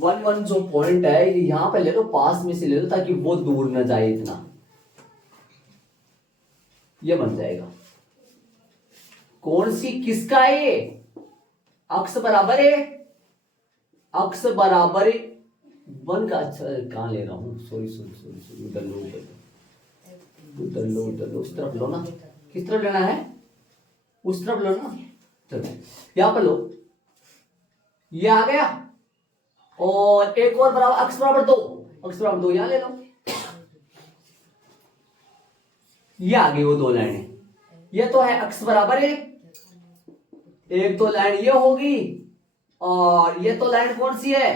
1 1 जो पॉइंट है ये यहां पे ले लो, पास में से ले लो, ताकि वो दूर न जाए इतना, ये बन जाएगा। कौन सी किसका है ये, अक्ष बराबर है, अक्ष बराबर 1 का, अच्छा कहां ले रहा हूं, सॉरी उधर लो, उस तरफ लो ना, किस तरफ लेना है, उस तरफ लो ना, चलो यहां पर लो, ये आ गया, और एक और बराबर अक्ष बराबर 2 यहां ले लो, ये आ गई वो 2 लाइनें, ये तो है अक्ष बराबर 1, एक तो लाइन ये होगी, और ये तो लाइन कौन सी है,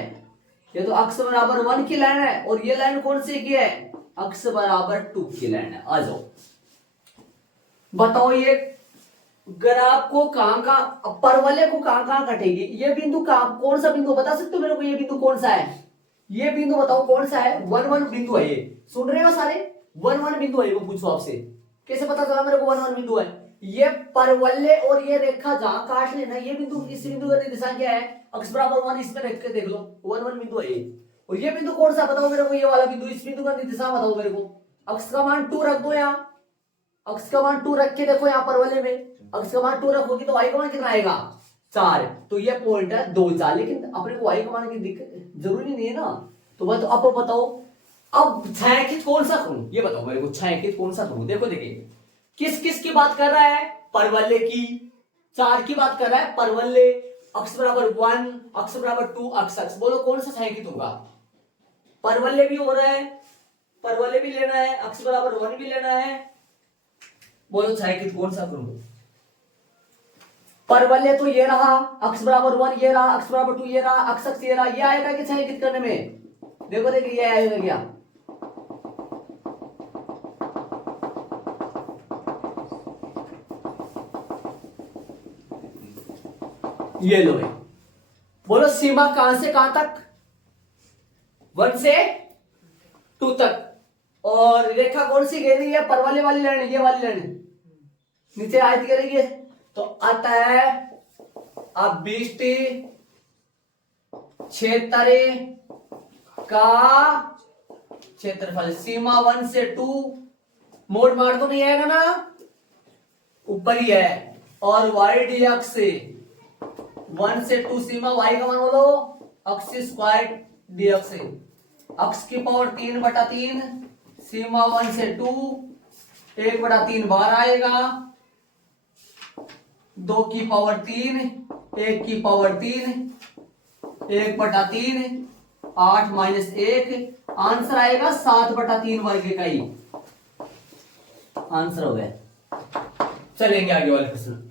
ये तो अक्ष बराबर 1 की लाइन है, और ये लाइन कौन सी की है, अक्ष बराबर 2 की लाइन है। आ जाओ बताओ, ये ग्राफ को कहां परवलय को कहां कटेगी, ये बिंदु कौन सा बिंदु बता सकते हो मेरे को, ये बिंदु कौन सा है, ये बिंदु बताओ कौन सा है, 1 1 बिंदु है, ये सुन रहे हो सारे, 1 1 बिंदु है, वो पूछो आपसे कैसे पता चला मेरे को 1 1 बिंदु है, ये परवलय और ये रेखा जहां काट लेना, ये बिंदु, इस बिंदु का दिशा क्या है, अक्ष बराबर 1, इसमें रख के देख लो 1 1 बिंदु है ये, और ये बिंदु कौन सा बताओ मेरे को, ये वाला बिंदु, इस बिंदु का दिशा बताओ मेरे को, अक्ष का मान 2 रख दो, यहाँ अक्ष का मान 2 रख के देखो, यहाँ परवलय में अक्ष का मान 2 रखोगी तो y का मान कितना आएगा 4, तो ये पॉइंट है 2 4, लेकिन अपने को y का मान की दिक्कत जरूरी नहीं है ना, तो बस अब बताओ, अब छायांकित कौन सा करूं, ये बताओ मेरे को, छायांकित कौन सा करूं। देखो देखिए किस किस की बात कर रहा है, परवलय की, 4 की बात कर रहा है, परवलय, अक्ष बराबर 1, अक्ष बराबर 2, अक्ष बोलो कौन सा छायांकित होगा, परवलय भी हो रहा है, परवलय भी लेना है, अक्ष बराबर 1 भी लेना है, बोलो छायांकित कौन सा करूं। परवलय तो ये रहा, अक्ष बराबर 1 ये रहा, अक्ष बराबर 2 ये रहा, अक्ष ये रहा, ये आएगा कि छायांकित करने में, देखो देखिए ये आएगा क्या, ये लो भाई, बोलो सीमा कहां से कहां तक, 1 से 2 तक, और रेखा कौन सी घेर रही है, परवलय वाली लाइन, ये वाली लाइन नीचे आयत करेगी, तो अतः अभिष्टि क्षेत्र का क्षेत्रफल, सीमा 1 से 2, मोड़ मार तो नहीं आएगा ना, ऊपर ही है, और वाई डी अक्ष से 1 से 2 सीमा, y का मान बोलो अक्ष स्क्वायर डी अक्ष से, अक्ष की पावर 3/3, सीमा 1 से 2 1/3 बाहर आएगा, 2 की पावर 3, 1 की पावर 3, 1/3, 8 - 1, आंसर आएगा 7/3 वर्ग इकाई, आंसर हो गया। चलेंगे आगे वाले प्रश्न,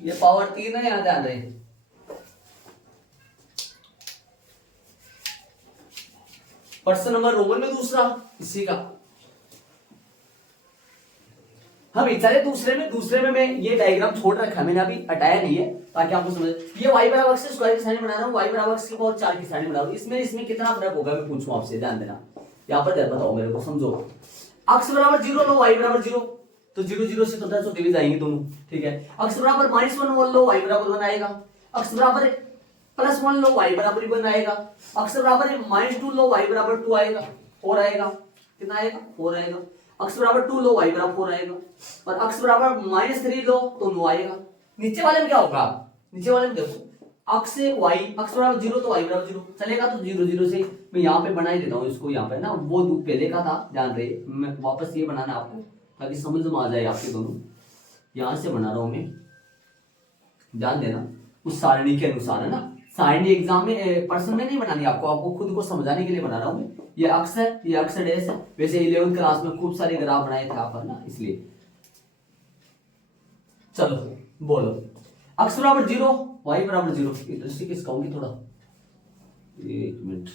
ये पावर 3 है, यहां ध्यान रहे, प्रश्न नंबर रोमन में दूसरा इसी का, हम चले दूसरे में मैं ये डायग्राम छोड़ रखा है, मैंने अभी हटाया नहीं है ताकि आपको समझ, ये y बराबर x स्क्वायर की साइड बना रहा हूं, y बराबर x की पावर 4 की साइड बना रहा हूं, इसमें कितना फर्क होगा मैं पूछूं आपसे, ध्यान देना, यहां पर बताओ मेरे को, समझो, x बराबर 0 लो, y बराबर 0, तो 0 0 से तो 10 होते हुए जाएंगे दोनों, ठीक है। x बराबर -1 लो, y बराबर 1 आएगा। x बराबर +1 लो, y बराबर 1 आएगा। x बराबर -2 लो, y बराबर 2 आएगा, 4 आएगा। कितना आएगा? 4 आएगा। x बराबर 2 लो, y बराबर 4 आएगा। और x बराबर -3 लो तो 9 आएगा। नीचे वाले में क्या होगा? नीचे वाले में देखो x बराबर 0 तो y बराबर 0 चलेगा, तो 0 0 से मैं यहाँ पे बना ही देता हूँ इसको। यहाँ पे ना वो पहले का था, ध्यान रहे, मैं वापस ये बनाना आपको ताकि समझ में आ जाए आपके दोनों। यहाँ से बना रहा हूँ मैं, ध्यान देना, उस सारणी के अनुसार, है ना। सारणी एग्जाम में पर्सन में नहीं बनानी आपको, आपको खुद को समझाने के लिए बना रहा हूँ मैं। ये अक्स है, ये अक्स डैश है। वैसे 11वीं क्लास में खूब सारे ग्राफ बनाए थे आप, है ना, इसलिए। चलो बोलो, x बराबर 0, y बराबर 0। इधर से किसका होंगी थोड़ा, एक मिनट,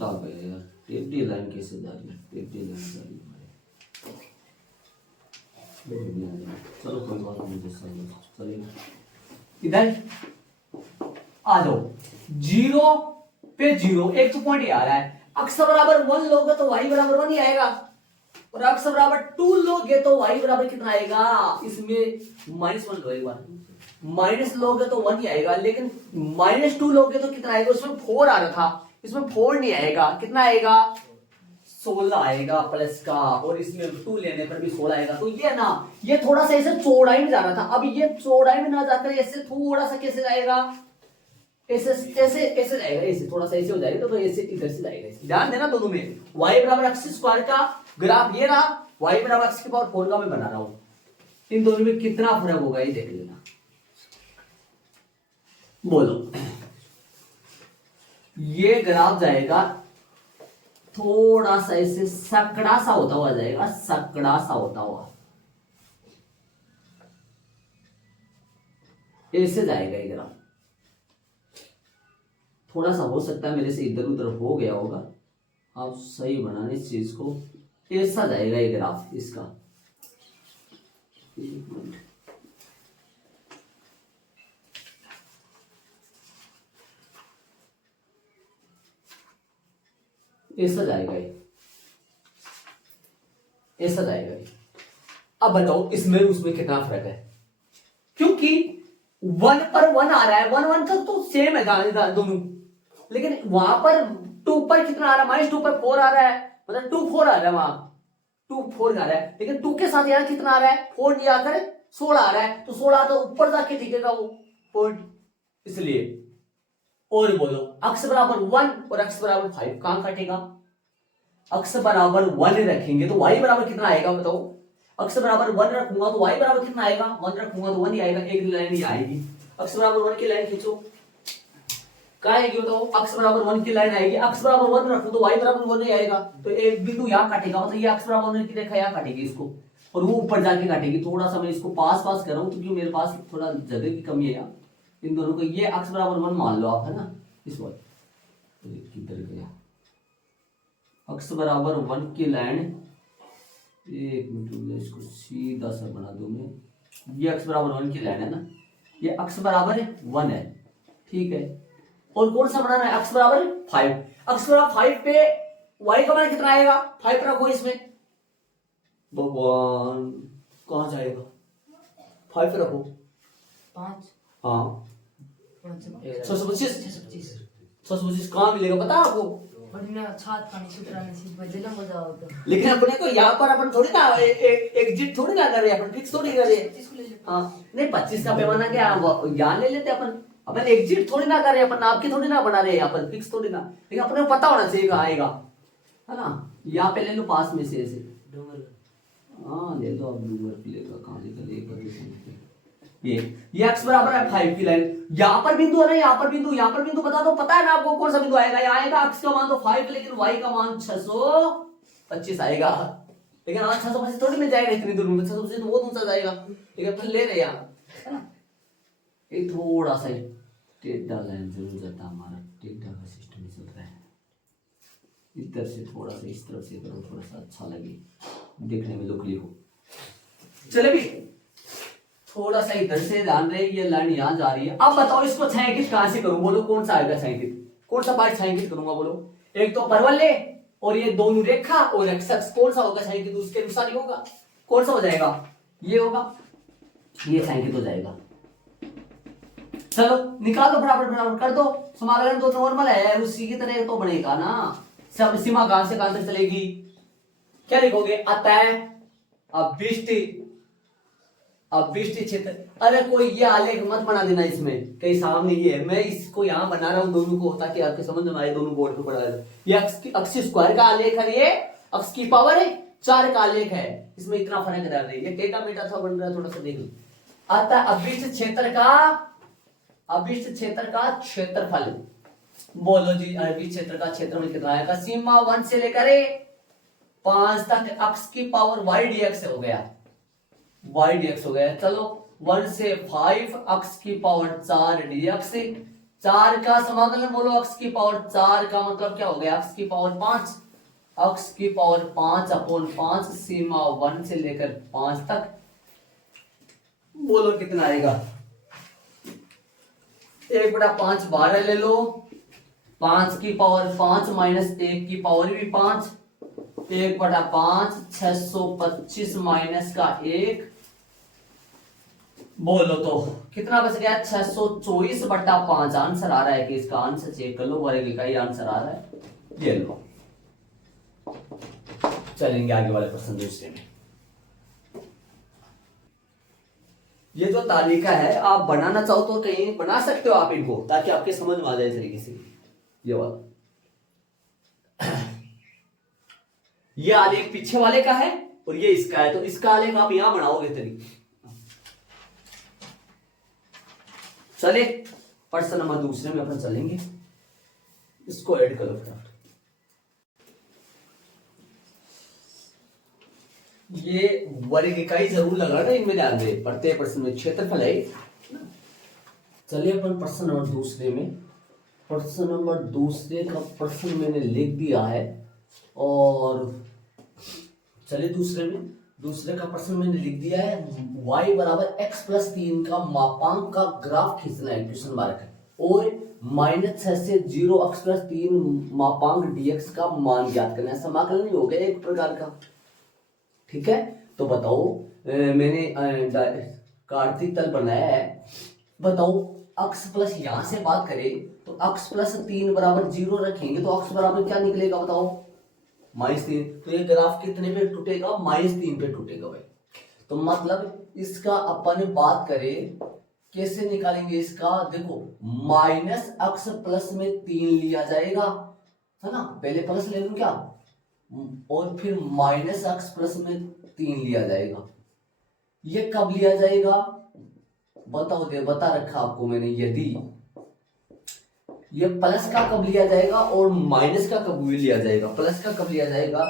यार टेढ़ी लाइन कैसे जा रही है, टेढ़ी लाइन जा रही है। चलो कोई बात नहीं, चलेगा। इधर आ जाओ, 0 पे 0, एक तो पॉइंट आ रहा है। x बराबर 1 लोगे तो y बराबर 1 ही आएगा, और x बराबर 2 लोगे तो y बराबर कितना आएगा? इसमें -1 लो, एक बार माइनस लोगे तो 1 ही आएगा, लेकिन -2 लोगे तो कितना आएगा? उसमें 4 आ रहा था, इसमें 4 नहीं आएगा। कितना आएगा? 16 आएगा प्लस का, और इसमें 2 लेने पर भी 16 आएगा। तो ये ना, ये थोड़ा सा ऐसे चौड़ाई में जा रहा था, अब ये चौड़ाई में ना जाकर ऐसे थोड़ा सा कैसे जाएगा? ऐसे ऐसे ऐसे जाएगा, ऐसे थोड़ा सा ऐसे हो जाएगा, तो ऐसे इधर से जाएगा। ध्यान देना दोनों में, y बराबर x² का ग्राफ ये रहा, y बराबर x⁴ का मैं बना रहा हूं। इन दोनों में कितना फर्क होगा ये देख लेना। बोलो, ये ग्राफ जाएगा थोड़ा सा ऐसे सकड़ा सा होता हुआ जाएगा, सकड़ा सा होता हुआ ऐसे जाएगा ये ग्राफ। थोड़ा सा हो सकता है मेरे से इधर उधर हो गया होगा, आप सही बनाने इस चीज को। ऐसा जाएगा ये ग्राफ इसका। एक मिनट, ऐसा जाएगा ये, ऐसा जाएगा ये। अब बताओ इसमें उसमें कितना फर्क है? क्योंकि 1 पर 1 आ रहा है, 1 1 का तो सेम है दोनों, लेकिन वहां पर 2 पर कितना आ रहा है? -2 पर 4 आ रहा है, मतलब 2 4 आ रहा है, वहां 2 4 आ रहा है। लेकिन 2 के साथ यहाँ कितना आ रहा है? 4 नहीं आकर 16 आ रहा है, तो 16 तो ऊपर जाके दिखेगा वो पॉइंट, इसलिए। और बोलो, x बराबर 1 और x बराबर 5 कहां काटेगा? x बराबर 1 रखेंगे तो y बराबर कितना आएगा बताओ? x बराबर 1 रखूंगा तो y बराबर कितना आएगा? 1 रखूंगा तो 1 ही आएगा, एक लाइन ही आएगी। x बराबर 1 की लाइन खींचो, क्या आएगी बताओ? x बराबर 1 की लाइन आएगी। x बराबर 1 रखूं तो y बराबर 1 ही आएगा, तो एक बिंदु यहाँ काटेगा, मतलब ये x बराबर 1 की रेखा यहाँ काटेगी इसको, और वो ऊपर जाके काटेगी। थोड़ा सा मैं इसको पास पास कर रहा हूँ क्योंकि मेरे पास थोड़ा जगह की कमी है यार, इन दोनों को। ये x बराबर 1 मान लो आप, है ना। इस बार किधर गया? x बराबर 1 की लाइन, एक मिनट इसको सीधा सा बना दूं मैं। ये x बराबर 1 की लाइन है ना, ये x बराबर 1 है, ठीक है। और कौन सा बनाना है? x बराबर 5। x बराबर 5 पे y का मान कितना आएगा? 5 रखो इसमें। भगवान कहां जाएगा? 5 रखो, 5 हाँ 625 625 कहां मिलेगा पता है आपको? बढ़िया छात पानी सुतरा नसीब बजे ना मजा होगा। लेकिन अपने को यहाँ पर अपन थोड़ी ना एग्जिट थोड़ी ना कर रहे, अपन फिक्स थोड़ी कर रहे। हाँ नहीं, 25 का पैमाना क्या यहाँ ले लेते अपन एग्जिट थोड़ी ना कर रहे, अपन आपकी थोड़ी ना बना रहे, अपन फिक्स थोड़ी ना। लेकिन अपने को पता होना चाहिए कहाँ आएगा, है ना। यहाँ पे ले लो पास में से ऐसे, हाँ ले लो, अब डूंगर ले लो, कहाँ लेकर ये x बराबर है 5 की लाइन। यहाँ पर बिंदु है ना, यहाँ पर बिंदु बता दो, पता है ना आपको कौन सा बिंदु आएगा? यहाँ आएगा x का मान तो 5, लेकिन y का मान 625 आएगा। लेकिन आज 625 थोड़ी मिल जाएगा इतनी दूर में, 625 तो बहुत ऊंचा जाएगा, लेकिन अपन ले रहे हैं यहाँ, है ना। ये थोड़ा सा टेढ़ा लाइन जरूर जाता, हमारा टेढ़ा का सिस्टम चल रहा है। इधर से थोड़ा सा इस तरफ से करो, थोड़ा सा अच्छा लगे देखने में, लुकली हो। चले भी थोड़ा सा इधर से ध्यान रहे, ये लाइन यहाँ जा रही है। अब बताओ इसको छायांकित कहां से करूं? बोलो कौन सा आएगा छायांकित? कौन सा पार्ट छायांकित करूंगा बोलो? एक तो परवलय और ये दोनों रेखा और एक्स अक्ष, कौन सा होगा छायांकित? उसके अनुसार ही होगा। कौन सा हो जाएगा? ये होगा, ये छायांकित हो जाएगा। चलो निकाल दो फटाफट, फटाफट कर दो। समाकलन तो नॉर्मल है, उसी की तरह तो बनेगा ना। सब सीमा कहां से कहां तक चलेगी? क्या लिखोगे? अतः अभिष्ट क्षेत्र। अरे कोई ये आलेख मत बना देना इसमें, कहीं सामने ये है, मैं इसको यहाँ बना रहा हूँ दोनों को, ताकि आपके समझ में आए, दोनों बोर्ड पे पढ़ा है। ये अक्ष स्क्वायर का आलेख है, ये अक्ष की पावर है 4 का आलेख है, इसमें इतना फर्क डाल रही है। ये टेढ़ा मेढ़ा था बन रहा है, थोड़ा सा देख लो। अतः अभिष्ट क्षेत्र का क्षेत्रफल, बोलो जी अभिष्ट क्षेत्र का क्षेत्रफल कितना आएगा? सीमा 1 से लेकर 5 तक अक्ष की पावर y dx हो गया, y dx हो गया। चलो 1 से 5 अक्ष की पावर 4 dx, 4 का समाकलन बोलो, अक्ष की पावर 4 का मतलब क्या हो गया? अक्ष की पावर 5, अक्ष की पावर 5 अपॉन 5, सीमा 1 से लेकर 5 तक, बोलो कितना आएगा? 1/5 12 ले लो, 5 की पावर 5 माइनस 1 की पावर भी 5, 1/5 625 माइनस का 1, बोलो तो कितना बच गया? 624/5 आंसर आ रहा है कि इसका आंसर चेक कर लो, वर्ग का ही आंसर आ रहा है, ये लो। चलेंगे आगे वाले प्रश्न दूसरे में। ये जो तालिका है, आप बनाना चाहो तो कहीं बना सकते हो आप इनको, ताकि आपके समझ में आ जाए तरीके से। ये वाला ये आलेख पीछे वाले का है और ये इसका है, तो इसका आलेख आप यहां बनाओगे तरीके। चले प्रश्न नंबर दूसरे में अपन चलेंगे, इसको ऐड करो फटाफट। ये वर्ग इकाई जरूर लगा ना इनमें, ध्यान दे, प्रत्येक प्रश्न में क्षेत्रफल है। चलिए अपन प्रश्न नंबर दूसरे में, प्रश्न नंबर दूसरे का प्रश्न मैंने लिख दिया है, और चलिए दूसरे का प्रश्न मैंने लिख दिया है। y बराबर x प्लस 3 का मापांक का ग्राफ खींचना है, क्वेश्चन मार्क है, और -6 से 0 x प्लस 3 मापांक dx का मान ज्ञात करना है। समाकलन ही हो गया एक प्रकार का, ठीक है। तो बताओ, मैंने कार्तिक तल बनाया है, बताओ x प्लस, यहां से बात करें तो x प्लस 3 बराबर 0 रखेंगे तो x बराबर क्या निकलेगा बताओ? -3। तो ये ग्राफ कितने पे टूटेगा? -3 पे टूटेगा भाई। तो मतलब इसका अपन बात करें कैसे निकालेंगे इसका, देखो -x प्लस में 3 लिया जाएगा, है ना, पहले प्लस ले लूं क्या, और फिर -x प्लस में 3 लिया जाएगा। ये कब लिया जाएगा बताओ, दे बता रखा आपको मैंने। यदि ये प्लस का कब लिया जाएगा और माइनस का कब लिया जाएगा, प्लस का कब लिया जाएगा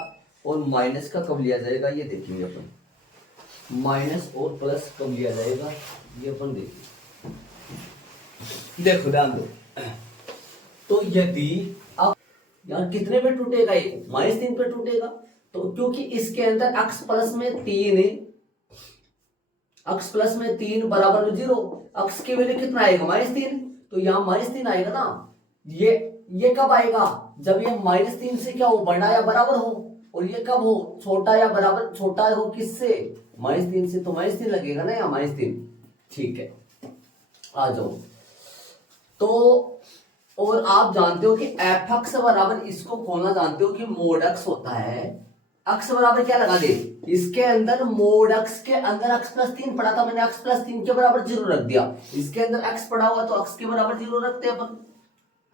और माइनस का कब लिया जाएगा, ये देखेंगे अपन। माइनस और प्लस कब लिया जाएगा ये अपन देखेंगे। देखो ध्यान दो, तो यदि अब यार कितने पे टूटेगा, ये -3 पे टूटेगा। तो क्योंकि इसके अंदर x प्लस में 3 है, x प्लस में 3 बराबर 0, x की वैल्यू कितना आएगा? -3, तो यहाँ -3 आएगा ना। ये कब आएगा? जब ये -3 से क्या हो, बड़ा या बराबर हो, और ये कब हो, छोटा या बराबर, छोटा हो किससे? -3 से, तो -3 लगेगा ना यहाँ, -3, ठीक है। आ जाओ, तो और आप जानते हो कि f(x) बराबर, इसको खोलना जानते हो कि मोड x होता है। x बराबर क्या लगा दे, इसके अंदर मोड x के अंदर x प्लस 3 पड़ा था, मैंने x प्लस 3 के बराबर 0 रख दिया। इसके अंदर x पड़ा हुआ तो x के बराबर 0 रखते हैं अपन,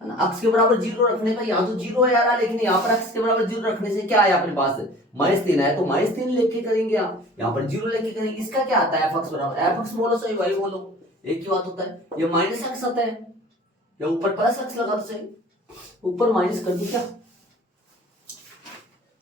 है ना। x के बराबर 0 रखने का, यहाँ तो 0 है यार, लेकिन यहाँ पर x के बराबर 0 रखने से क्या आया अपने पास? -3 है, तो -3 लेके करेंगे, यहाँ पर 0 लेके करेंगे। इसका क्या आता है? f(x) बराबर, f(x) बोलो सही भाई, बोलो, एक ही बात होता है। ये -x आता है, या ऊपर प्लस x लगा तो सही, ऊपर माइनस कर दी क्या,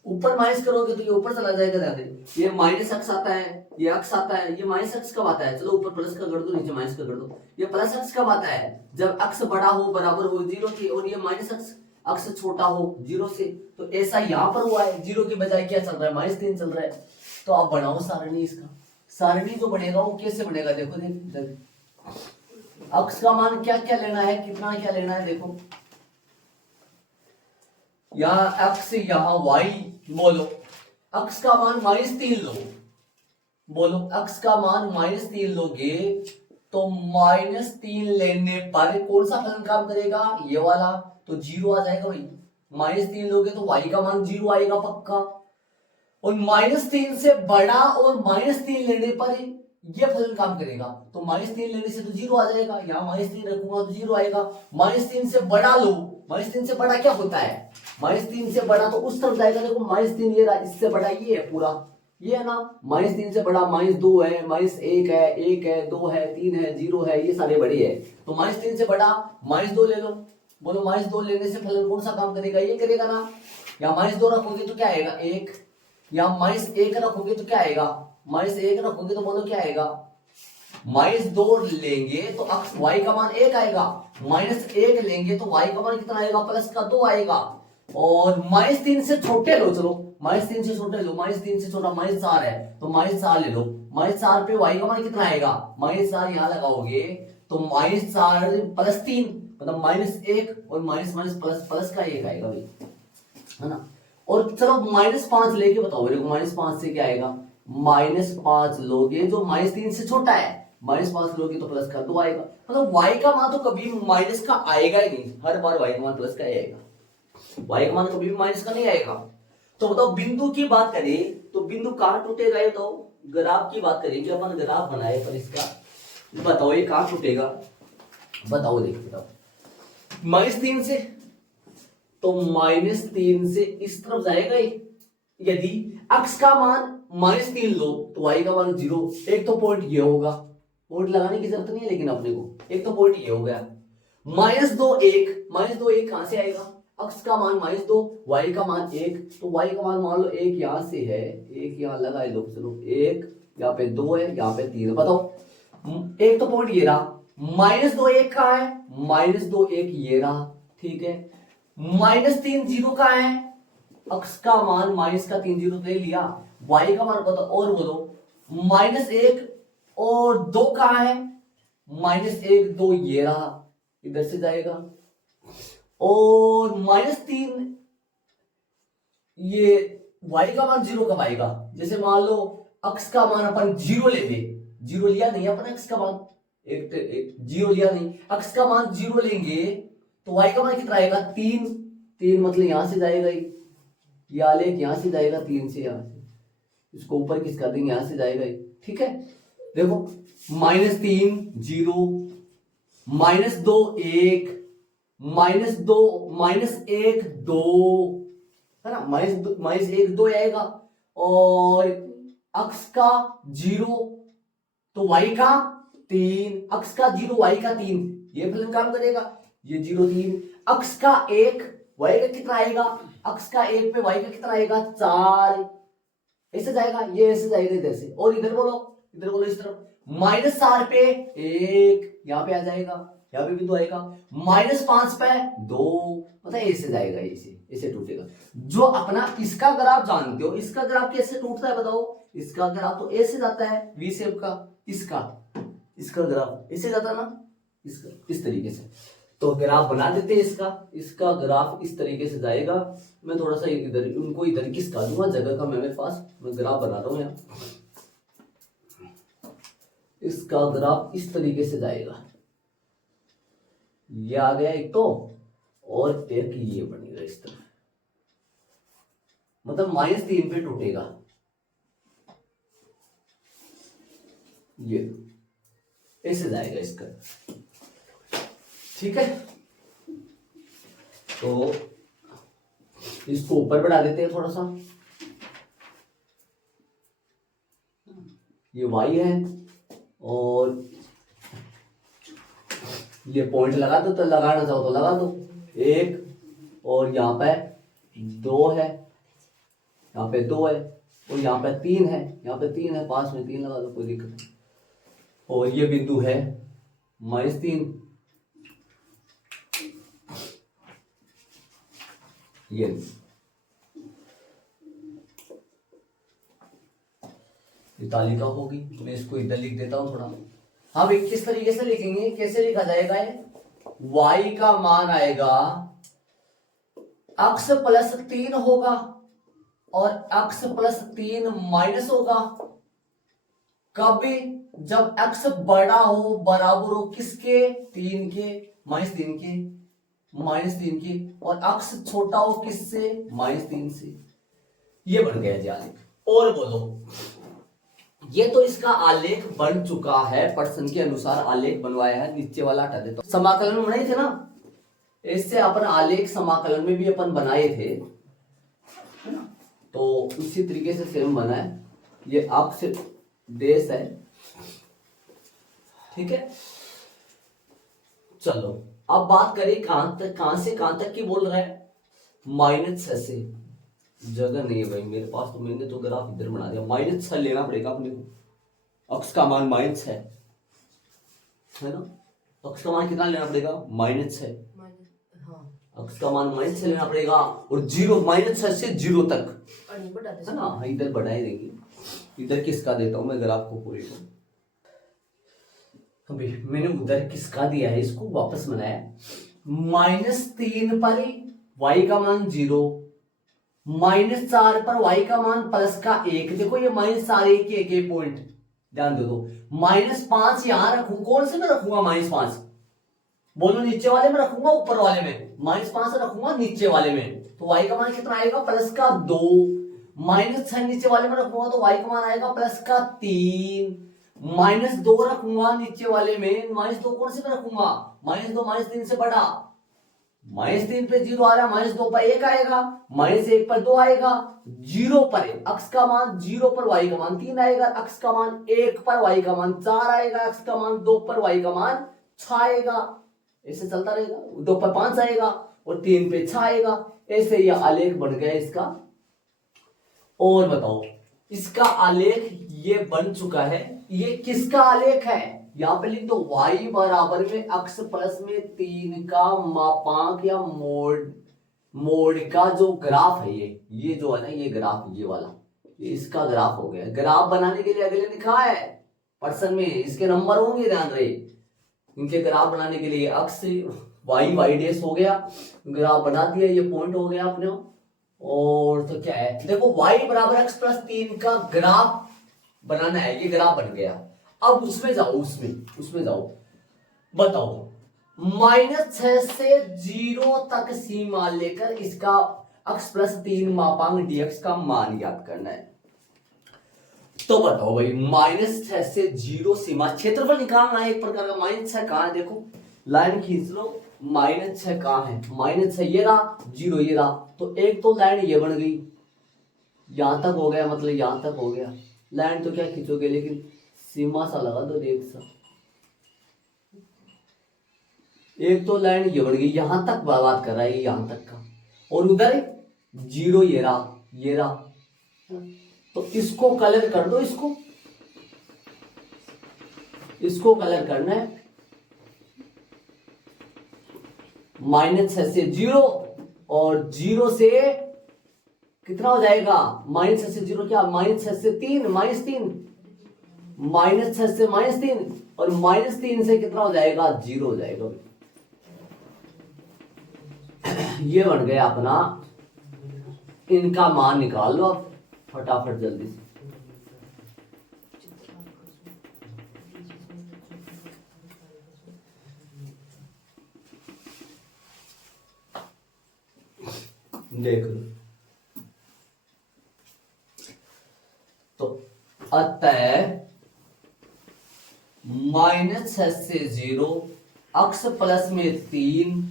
ऊपर माइनस करोगे तो ये ऊपर चला जाएगा, ध्यान दे। ये -x आता है, ये x आता है, ये -x कब आता है? चलो ऊपर प्लस का कर दो, नीचे माइनस का कर दो। ये +x कब आता है? जब x बड़ा हो, बराबर हो 0 के, और ये -x छोटा हो 0 से। तो ऐसा यहाँ पर हुआ है, 0 के बजाय क्या चल रहा है? -3 चल रहा है। तो आप बनाओ सारणी, इसका सारणी जो बनेगा वो कैसे बनेगा, देखो देख, x का मान क्या क्या लेना है, कितना क्या लेना है, देखो यहाँ x यहाँ y, बोलो x का मान -3 लो, बोलो x का मान -3 लोगे तो -3 लेने पर कौन सा फलन काम करेगा, ये वाला, तो 0 आ जाएगा भाई। -3 लोगे तो y का मान 0 आएगा पक्का, और -3 से बड़ा और -3 लेने पर ये फलन काम करेगा, तो -3 लेने से तो 0 आ जाएगा, यहाँ -3 रखूंगा तो 0 आएगा। -3 से बड़ा लो, -3 से बड़ा क्या होता है, -3 से बड़ा तो उस तरफ जाएगा, देखो -3 ये रहा, इससे बड़ा ये है पूरा, ये है ना, -3 से बड़ा -2 है, -1 है, 1 है, 2 है, 3 है, 0 है, ये सारे बड़े हैं, तो -3 से बड़ा -2 ले लो, बोलो -2 लेने से फलन कौन सा काम करेगा, ये करेगा ना। यहाँ -2 रखोगे तो क्या आएगा 1, यहाँ -1 रखोगे तो क्या आएगा, -1 रखोगे तो बोलो क्या आएगा, -2 लेंगे तो अक्स y का मान 1 आएगा, -1 लेंगे तो y का मान कितना आएगा, +2 आएगा, और -3 से छोटे लो, चलो -3 से छोटे लो, -3 से छोटा -4 है तो -4 ले लो, -4 पे y का मान कितना आएगा, -4 यहाँ लगाओगे तो -4 +3 मतलब -1 और माइनस प्लस का 1 आएगा भाई, है ना। और चलो -5 लेके बताओ मेरे को, -5 से क्या आएगा, -5 लोगे जो -3 से छोटा है, -5 लोगे तो +2 आएगा, मतलब y का मान तो कभी माइनस का आएगा ही नहीं, हर बार y का मान प्लस का ही आएगा, y का मान कभी भी माइनस का नहीं आएगा। तो बताओ बिंदु की बात करें तो बिंदु कहां टूटेगा, ये तो ग्राफ की बात करेंगे अपन, ग्राफ बनाए पर इसका, बताओ ये कहां टूटेगा, बताओ देखो बताओ, -3 से, तो -3 से इस तरफ जाएगा ये, यदि x का मान -3 लो तो y का मान 0, एक तो पॉइंट ये होगा, पॉइंट लगाने की जरूरत नहीं है लेकिन अपने को, एक तो पॉइंट ये हो गया, -2 1 कहां से आएगा, x का मान -2, y का मान 1, तो y का मान मान लो 1 यहां से है, 1 यहां लगा लो, चलो 1 यहाँ पे 2 है, यहाँ पे 3 है, बताओ एक तो पॉइंट ये रहा, -2 1 का है, -2 1 ये रहा, ठीक है, -3 0 का है, x का मान -3 0 ले लिया, y का मान बताओ और बोलो, -1 और 2 कहां है, -1 2 ये रहा, इधर से जाएगा, और -3 ये y का मान 0 कब आएगा, जैसे मान लो x का मान अपन 0 ले ले, 0 लिया नहीं अपन, x का मान एक 0 लिया नहीं, x का मान 0 लेंगे तो y का मान कितना आएगा 3 मतलब यहां से जाएगा, ये आलेख यहां से जाएगा, 3 से यहां से, इसको ऊपर किस कर देंगे, यहां से जाएगा, ठीक है। देखो -3 0, -2 1, -2 -1 2, है ना, -1 2 आएगा, और x का 0 तो y का 3, x का 0 y का 3, ये फलन काम करेगा, ये 0 3, x का 1 y का कितना आएगा, x का 1 पे y का कितना आएगा 4, ऐसे जाएगा, ये ऐसे जाएगा इधर से, और इधर बोलो इस तरफ, -4 पे 1 यहाँ पे आ जाएगा, यहाँ पे भी 2 आएगा, -5 पे 2, मतलब ऐसे जाएगा, ऐसे टूटेगा। जो अपना इसका ग्राफ जानते हो, इसका ग्राफ कैसे टूटता है बताओ, इसका ग्राफ तो ऐसे जाता है वी शेप का, इसका ग्राफ ऐसे जाता है ना, इसका इस तरीके से, तो ग्राफ बना देते हैं इसका ग्राफ इस तरीके से जाएगा। मैं थोड़ा सा इधर उनको इधर खिसका दूंगा, जगह का मेरे पास, मैं ग्राफ बना रहा हूं यहाँ, इसका ग्राफ इस तरीके से जाएगा, ये आ गया एक तो, और एक ये बनेगा इस तरह, मतलब -3 पे टूटेगा, ये ऐसे जाएगा इसका, ठीक है। तो इसको ऊपर बढ़ा देते हैं थोड़ा सा, ये y है, और ये पॉइंट लगा दो, तो लगाना चाहो तो लगा दो 1, और यहाँ पे 2 है, यहाँ पे 2 है, और यहाँ पे 3 है, यहाँ पे 3 है, पास में 3 लगा दो, कोई दिक्कत नहीं, और ये बिंदु है -3, ये तालिका होगी, मैं इसको इधर लिख देता हूं थोड़ा। हाँ भाई, किस तरीके से लिखेंगे, कैसे लिखा जाएगा, ये y का मान आएगा x प्लस 3 होगा और x प्लस 3 माइनस होगा कभी जब x बड़ा हो बराबर हो किसके 3 के -3 के और x छोटा हो किससे -3 से। ये बन गया जी आलेख। और बोलो ये तो इसका आलेख बन चुका है, प्रश्न के अनुसार आलेख बनवाया है, नीचे वाला हटा देता हूं। समाकलन में बनाए थे ना, इससे अपन आलेख समाकलन में भी अपन बनाए थे, है ना? तो उसी तरीके से सेम बना है। ये अक्ष देश है, ठीक है। चलो अब बात करें कहां से कहां तक की बोल रहा है। -6 से, जगह नहीं है भाई मेरे पास, तो मैंने तो ग्राफ इधर बना दिया। -6 लेना पड़ेगा अपने को, अक्ष का मान -6 है ना। अक्ष का मान कितना लेना पड़ेगा -6, अक्ष का मान -6 लेना पड़ेगा और 0 -6 से 0 तक है ना। इधर बढ़ाई देंगे, इधर किसका देता हूं मैं ग्राफ को पूरे को। अभी मैंने उधर किसका दिया है, इसको वापस बनाया। -3 पर y का मान 0, -4 पर y का मान +1। देखो ये -4 एक पॉइंट ध्यान दो। -5 यहां रखूं, कौन से में रखूंगा -5 बोलो, नीचे वाले में रखूंगा ऊपर वाले में। -5 रखूंगा नीचे वाले में, तो y का मान कितना आएगा +2। -6 नीचे वाले में रखूंगा तो y का मान आएगा +3। -2 रखूंगा नीचे वाले में, -2 कौन से में रखूंगा, -2 -3 से बड़ा। -3 पे 0 आ रहा है, -2 पर 1 आएगा, -1 पर 2 आएगा, 0 पर अक्ष का मान 0 पर y का मान 3 आएगा, अक्ष का मान 1 पर y का मान 4 आएगा, अक्ष का मान 2 पर y का मान 6 आएगा। ऐसे चलता रहेगा, 2 पर 5 आएगा और 3 पे 6 आएगा। ऐसे ये आलेख बन गया इसका। और बताओ इसका आलेख ये बन चुका है। ये किसका आलेख है, यहां पे लिख दो y बराबर में अक्ष प्लस में 3 का मापांक या मोड का जो ग्राफ है, ये जो है ना, ये ग्राफ, ये वाला, ये इसका ग्राफ हो गया। ग्राफ बनाने के लिए अगले लिखा है प्रश्न में, इसके नंबर होंगे ध्यान रहे। इनके ग्राफ बनाने के लिए अक्ष y डैश हो गया, ग्राफ बना दिया, ये पॉइंट हो गया अपने। और तो क्या है, देखो y बराबर x प्लस 3 का ग्राफ बनाना है, ये ग्राफ बन गया। अब उसमें जाओ, उसमें जाओ, बताओ -6 से 0 तक सीमा लेकर इसका x प्लस 3 मापांक dx का मान ज्ञात करना है। तो बताओ भाई, -6 से 0 सीमा, क्षेत्रफल निकालना है एक प्रकार का। -6 कहां है, देखो लाइन खींच लो, -6 कहां है, -6 ये रहा, 0 ये रहा, तो एक तो लाइन ये बन गई, यहां तक हो गया, मतलब यहां तक हो गया। लाइन तो क्या खींचोगे, लेकिन सीमा सा लगा दो, देख सा, एक तो लाइन ये बन गई, यहां तक बात कर रहा है, यहां तक का, और उधर 0 ये रहा, तो इसको कलर कर दो, इसको कलर करना है। -6 से 0 और 0 से कितना हो जाएगा, -6 से 0 क्या, -6 से 3, -3, -6 से -3 और -3 से कितना हो जाएगा, 0 हो जाएगा। ये बन गया अपना, इनका मान निकाल लो आप फटाफट जल्दी से। देख लो, तो अतः -6 से 0 अक्ष प्लस में 3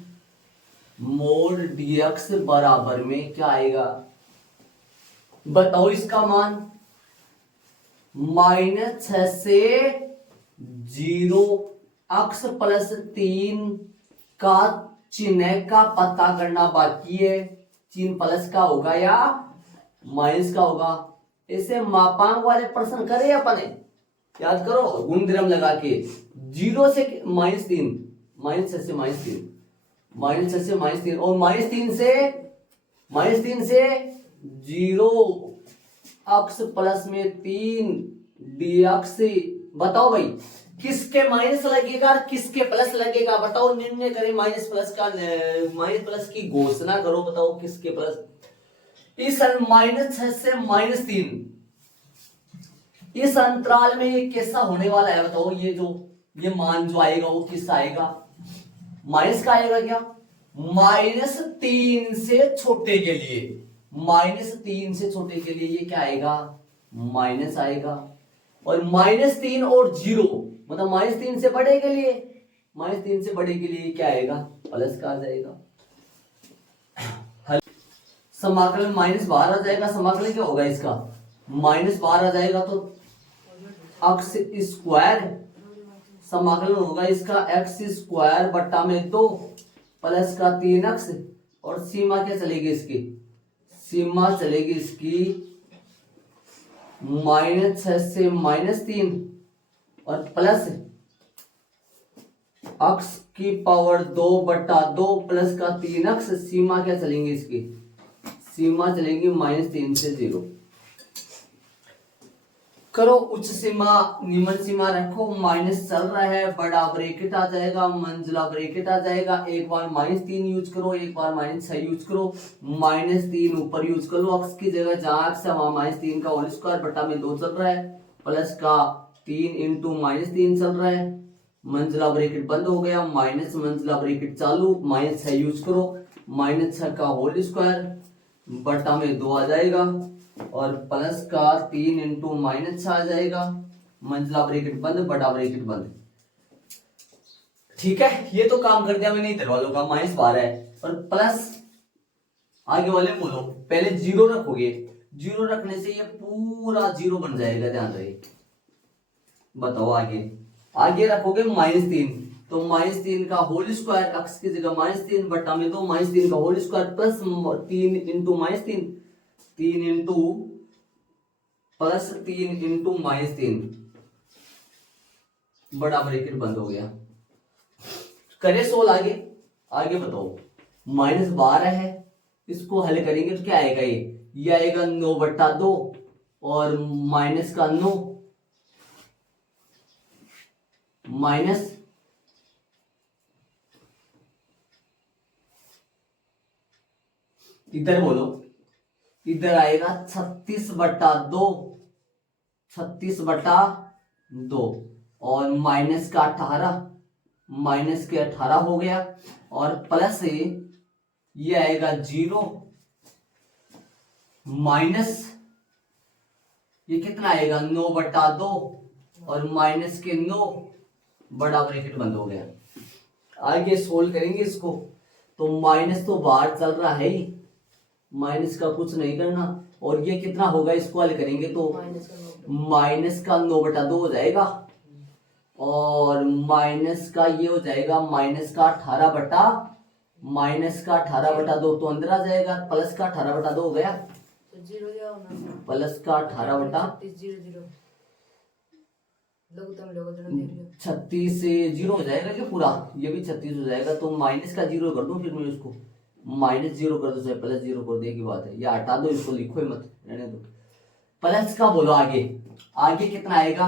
मोड dx बराबर में क्या आएगा, बताओ इसका मान। -6 से 0 अक्ष प्लस 3 का चिन्ह का पता करना बाकी है, चिन्ह प्लस का होगा या माइनस का होगा। इसे मापांक वाले प्रश्न करे अपने, याद करो गुणधर्म लगा के, 0 से -3, -6 से -3, -6 से -3 और -3 से 0 अक्ष प्लस में 3 dx। बताओ भाई किसके माइनस लगेगा और किसके प्लस लगेगा बताओ, निर्णय करें माइनस प्लस की घोषणा करो, बताओ किसके प्लस। इस -6 से -3 इस अंतराल में ये कैसा होने वाला है बताओ, ये मान जो आएगा वो किसका आएगा, माइनस का आएगा क्या, -3 से छोटे के लिए, -3 से छोटे के लिए ये क्या आएगा, माइनस आएगा। और -3 और 0 मतलब -3 से बड़े के लिए, -3 से बड़े के लिए क्या आएगा, प्लस का आ जाएगा। समाकलन माइनस बाहर आ जाएगा, समाकलन क्या होगा इसका, माइनस बाहर आ जाएगा तो अक्स स्क्वायर, समाकलन होगा इसका x² बट्टा में 2 प्लस का 3x, और सीमा क्या चलेगी इसकी, सीमा चलेगी इसकी -6 से -3 और प्लस x की पावर 2 बट्टा 2 प्लस का 3x, सीमा क्या चलेंगी इसकी, सीमा चलेंगी -3 से 0। करो उच्च सीमा निम्न सीमा रखो, माइनस चल रहा है, बड़ा ब्रैकेट आ जाएगा, मंझला ब्रैकेट आ जाएगा, एक बार -3 यूज करो, एक बार -6 यूज करो, -3 ऊपर यूज कर लो x की जगह, जहां x है वहां -3 का होल स्क्वायर बटा में 2 चल रहा है, प्लस का 3 इंटू -3 चल रहा है, मंझला ब्रैकेट बंद हो गया, माइनस मंझला ब्रैकेट चालू, -6 यूज करो, -6 का होल स्क्वायर बटा में 2 आ जाएगा, और प्लस का 3 इंटू -6 आ जाएगा, मंझला ब्रैकेट बंद बड़ा ब्रैकेट बंद। ठीक है, ये तो काम कर दिया मैंने इधर वालों का, -12 है, और प्लस आगे वाले बोलो, पहले 0 रखोगे, 0 रखने से ये पूरा 0 बन जाएगा, ध्यान रहे। बताओ आगे रखोगे -3, तो -3 का होल स्क्वायर, x की जगह -3 बटा में 2, -3 का whole square plus 3 into -3, 3 into plus 3 into -3, बड़ा ब्रैकेट बंद हो गया। करे सोल आगे बताओ, -12 है, इसको हल करेंगे तो क्या आएगा, ये आएगा 9 बट्टा 2 और माइनस का 9 माइनस इधर बोलो, इधर आएगा 36 बट्टा 2, 36 बट्टा 2 और माइनस का 18, माइनस के 18 हो गया, और प्लस ये आएगा 0 माइनस ये कितना आएगा 9 बट्टा 2 और माइनस के 9, बड़ा ब्रैकेट बंद हो गया। आगे सोल्व करेंगे इसको, तो माइनस तो बाहर चल रहा है ही, माइनस का कुछ नहीं करना, और ये कितना होगा, इसको हल करेंगे तो माइनस का 9 बटा 2 हो जाएगा, और माइनस का ये हो जाएगा माइनस का 18 बटा 2 तो अंदर आ जाएगा, प्लस का 18 बटा 2 हो गया, तो 0 क्या होना, प्लस का 18 बटा 36 से 0 हो जाएगा क्या पूरा, ये भी 36 हो जाएगा, तो माइनस का 0 कर दूं, फिर मैं उसको -0 कर दो, चाहे +0 कर दे की बात है, या हटा दो इसको, लिखो ही मत, रहने दो। प्लस का बोलो आगे कितना आएगा,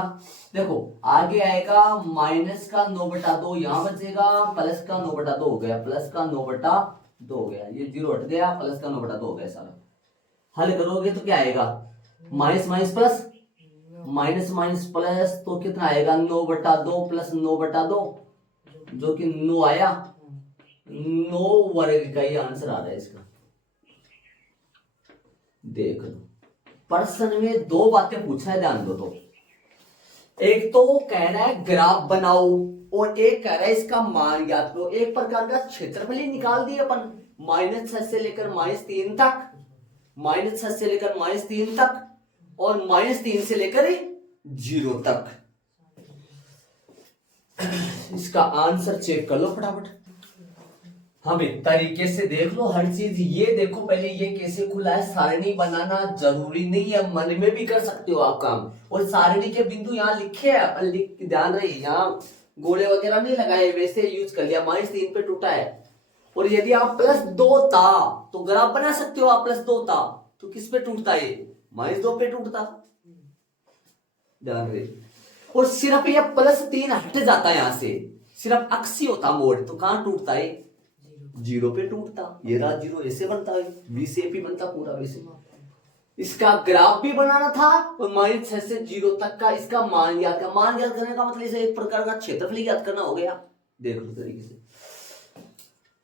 देखो आगे आएगा माइनस का 9 बटा 2 यहां बचेगा, प्लस का 9 बटा 2 हो गया, प्लस का 9 बटा 2 हो गया, ये 0 हट गया, प्लस का 9 बटा 2 हो गया सारा। हल करोगे तो क्या आएगा, minus minus plus, minus minus plus, तो कितना आएगा 9 बटा 2 प्लस 9 बटा 2 जो कि 9 आया, 9 वर्ग का ही आंसर आ रहा है इसका। देख लो प्रश्न में 2 बातें पूछा है, ध्यान दो। तो एक तो कह रहा है ग्राफ बनाओ, और एक कह रहा है इसका मान ज्ञात करो। एक प्रकार का क्षेत्रफल ही निकाल दिए अपन, -6 से लेकर -3 तक, -6 से लेकर -3 तक, और -3 से लेकर 0 तक। इसका आंसर चेक कर लो फटाफट। हाँ भाई तरीके से देख लो हर चीज। ये देखो पहले ये कैसे खुला है, सारणी बनाना जरूरी नहीं है, मन में भी कर सकते हो आप काम। और सारणी के बिंदु यहाँ लिखे हैं, अपन लिख ध्यान रहे, यहाँ गोले वगैरह नहीं लगाए, वैसे यूज कर लिया। -3 पे टूटा है, और यदि आप +2 था तो ग्राफ बना सकते हो। आप +2 था तो किस पे टूटता है, -2 पे टूटता, ध्यान रहे। और सिर्फ ये +3 हट जाता है यहां से, सिर्फ अक्स ही होता मोड, तो कहां टूटता है? 0 पे टूटता। ये रहा 0, ऐसे बनता है, बी से पी बनता पूरा वैसे। इसका ग्राफ भी बनाना था और -6 से 0 तक का इसका मान याद करना। मान याद करने का मतलब इसे एक प्रकार का क्षेत्रफल याद करना हो गया। देख लो तरीके से।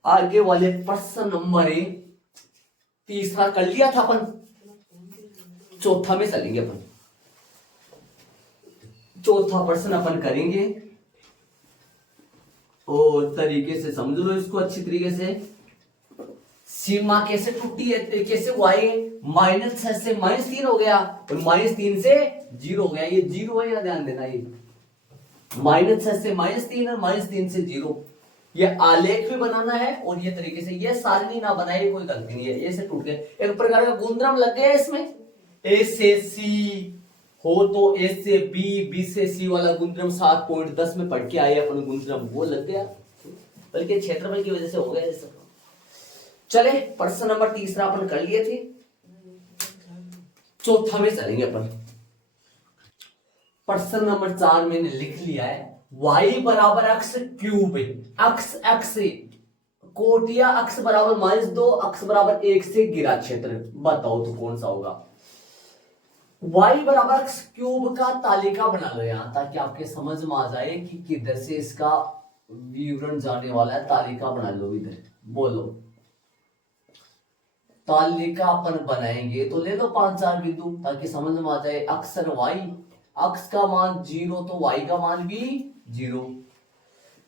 आगे वाले प्रश्न नंबर 3 कर लिया था अपन, चौथा में चलेंगे अपन। चौथा प्रश्न अपन करेंगे और तरीके से समझ लो इसको अच्छी तरीके से। सीमा कैसे टूटी है? कैसे y -6 से -3 हो गया और -3 से 0 हो गया। ये 0 है, या ध्यान देना, ये -6 से -3 और -3 से 0। ये आलेख भी बनाना है और ये तरीके से। ये सारणी ना बनाए कोई गलती नहीं है, ये से टूट गए। एक प्रकार का गुणधर्म लग गया इसमें, ए से सी हो तो ए से बी, बी से सी वाला गुणधर्म 7.10 में पढ़ के आए अपन गुणधर्म, वो लग गया। बल्कि क्षेत्रफल की वजह से हो गया ये सब। चले प्रश्न नंबर 3 अपन कर लिए थे, चौथा में चलेंगे अपन। प्रश्न नंबर 4 मैंने लिख लिया है, y बराबर x क्यूब, अक्स x कोटिया, अक्स बराबर -2, अक्स बराबर 1 से गिरा क्षेत्र। बताओ तो कौन सा होगा? y बराबर x क्यूब का तालिका बना लो यहां, ताकि आपके समझ में आ जाए कि किधर से इसका विवरण जाने वाला है। तालिका बना लो इधर, बोलो तालिका अपन बनाएंगे तो ले लो 5-4 बिंदु, ताकि समझ में आ जाए। अक्सर y, अक्स का मान 0 तो y का मान भी 0।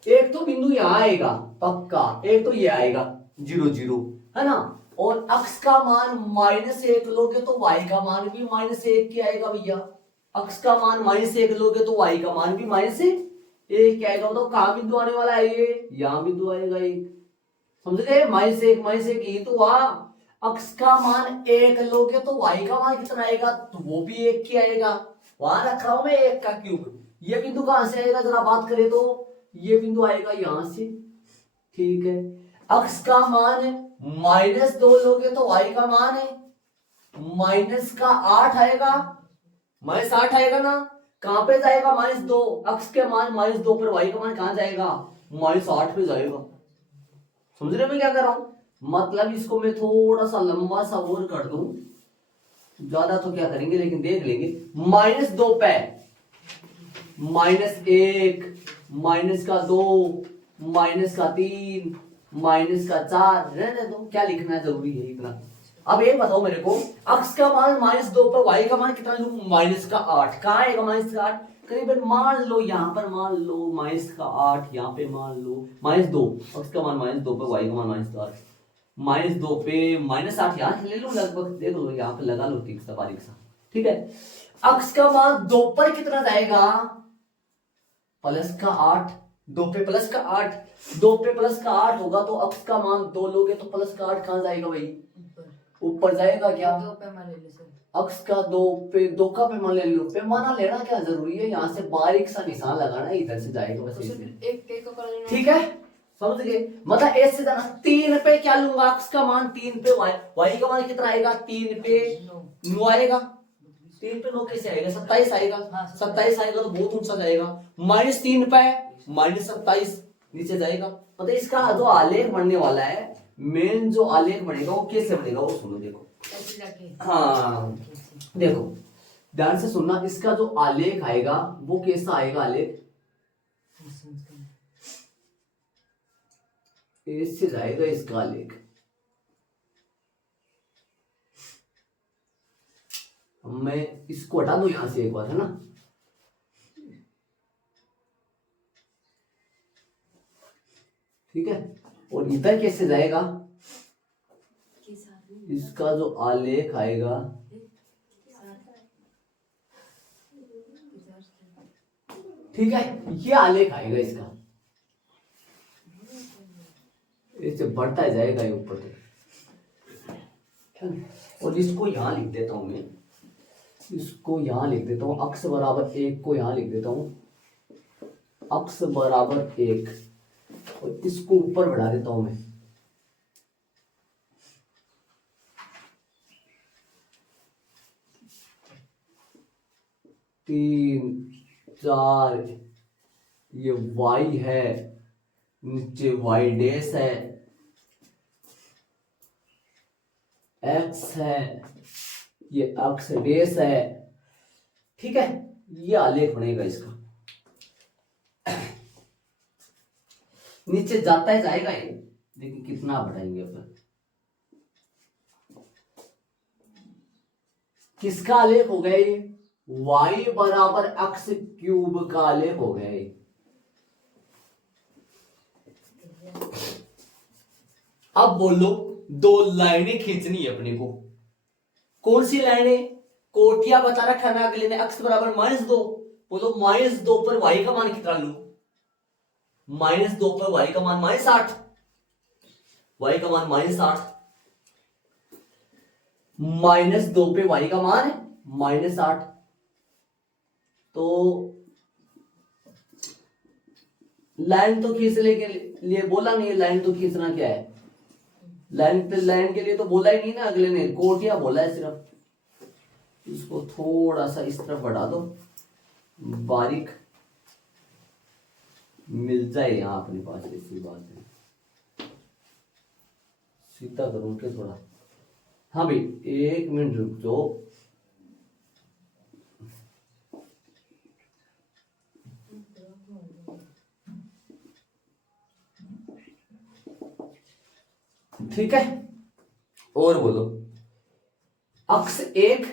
एक तो बिंदु यहां आएगा पक्का, एक तो ये आएगा 0 0, है ना। और अक्स का मान -1 लोगे तो y का मान भी -1 के आएगा भैया। अक्स का मान -1 लोगे तो y का मान भी -1 के आएगा। तो कहां बिंदु आने वाला है? ये यहां बिंदु आएगा एक, समझ गए? -1 ये तो वहां। अक्स का मान 1 लोगे तो y का मान कितना आएगा? तो वो भी 1 के आएगा। वहां रखा हूं मैं 1 का क्यूब। ये बिंदु कहां से आएगा जरा बात करें तो ये बिंदु आएगा यहां से, ठीक है। अक्स का मान -2 लोगे तो y का मान है -8 आएगा, -8 आएगा ना। कहां पे जाएगा -2? अक्स के मान -2 पर y का मान कहां जाएगा? -8 पे जाएगा। समझ रहे मैं क्या कर रहा हूं? मतलब इसको मैं थोड़ा सा लंबा सा और कर दूं, ज्यादा तो क्या करेंगे लेकिन देख लेंगे। -2 पे -1, -2, -3, -4 रहने दो, क्या लिखना जरूरी है इतना। अब ये बताओ मेरे को, अक्स का मान -2 पर y का मान कितना लूं? -8। कहां आएगा -8? करीबन मान लो यहां पर, मान लो -8 यहां पे, मान लो -2, अक्स का मान -2 पर y का मान -8, -2 पे -8 यहां ले लो, लगभग देख लो यहां पे लगा लो ठीक सा बारीक सा, ठीक है। अक्स का मान 2 पर कितना जाएगा? +8, 2 पे +8, 2 पे +8 होगा तो अक्स का मान 2 लोगे तो +8 कहां जाएगा भाई? ऊपर जाएगा क्या? 2 पे मान ले लो सर। अक्स का 2 का पैमाना ले लो। पैमाना लेना क्या जरूरी है? यहाँ से बारीक सा निशान लगाना, इधर से जाएगा बस तो ऐसे। सिर्फ एक टेक कर लेना, ठीक है, समझ गए? मतलब ऐसे जाना। 3 पे क्या लूंगा? अक्स का मान 3 पे y का मान कितना आएगा? 3 पे 9 आएगा। 3 पे 9 कैसे आएगा? 27 आएगा। 27 आएगा तो बहुत ऊंचा जाएगा। -3 पे -27 नीचे जाएगा। मतलब इसका जो आलेख बनने वाला है, मेन जो आलेख बनेगा वो कैसे बनेगा वो सुनो, देखो। ऐसे जाके हाँ देखो ध्यान से सुनना, इसका जो आलेख आएगा वो कैसा आएगा? आलेख इससे जाएगा इसका आलेख। मैं इसको हटा दूं यहां से एक बार, है ना। ठीक है, और इधर कैसे जाएगा? इसका जो आलेख आएगा, ठीक है, ये आलेख आएगा इसका, इससे बढ़ता जाएगा ये ऊपर तक। और इसको यहां लिख देता हूं मैं, इसको यहां लिख देता हूं, अक्स बराबर 1 को यहां लिख देता हूं, अक्स बराबर 1, और इसको ऊपर बढ़ा देता हूं मैं। तीन 4, ये y है, नीचे y डैश है, x है, ये अक्ष डैश है। ठीक है, ये आलेख बनेगा इसका। नीचे जाता ही जाएगा ये, लेकिन कितना बढ़ाएंगे अपन। किसका आलेख हो गया ये? y बराबर x क्यूब का आलेख हो गया ये। अब बोलो, दो लाइनें खींचनी है अपने को। कौन सी लाइनें? कोटिया बता रखा ना अगले ने, x बराबर -2। बोलो -2 पर y का मान कितना लू? -2 पर y का मान -8, y का मान -8, -2 पे y का मान है -8। तो लाइन तो खींचने के लिए बोला नहीं, लाइन तो खींचना क्या है? लाइन के लिए तो बोला ही नहीं ना अगले ने, कोटिया बोला है सिर्फ। इसको थोड़ा सा इस तरफ बढ़ा दो, बारीक मिल जाए यहां अपने पास। ऐसी बात है, सीधा करूं के थोड़ा। हाँ भाई, 1 मिनट रुक जाओ। ठीक है, और बोलो, अक्ष एक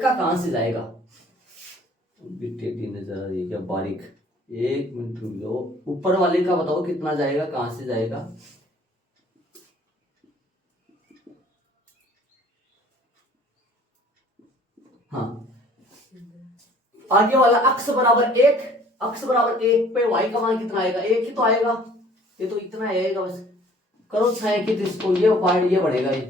का कहां से जाएगा? टेढ़ी नजर आ रही है क्या? बारीक। 1 मिनट रुक जाओ, ऊपर वाले का बताओ कितना जाएगा, कहां से जाएगा? हाँ, आगे वाला अक्ष बराबर 1, अक्ष बराबर 1 पे y का मान कितना आएगा? 1 ही तो आएगा, ये तो इतना आएगा बस। करो छायांकित इसको, ये पॉइंट ये बढ़ेगा ये।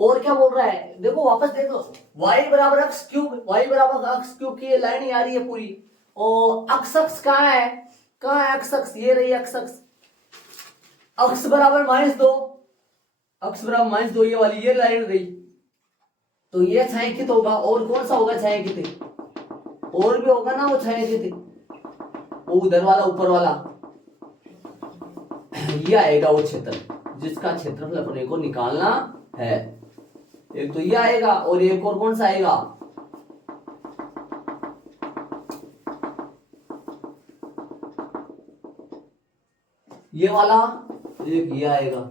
और क्या बोल रहा है देखो, वापस देख लो, y बराबर एक्स क्यूब, y बराबर एक्स क्यूब की ये लाइन ही आ रही है पूरी। और अक्ष अक्ष कहाँ है? कहाँ है अक्ष अक्ष? ये रही अक्ष अक्ष। अक्ष बराबर -2, अक्ष बराबर -2, ये वाली ये लाइन रही। तो ये छायांकित होगा। और कौन सा होगा छायांकित? और भी होगा ना वो छायांकित, वो उधर वाला ऊपर वाला। ये आएगा वो क्षेत्र जिसका क्षेत्रफल अपने को निकालना है। एक तो ये आएगा, और एक और कौन सा आएगा? ये वाला, एक ये आएगा।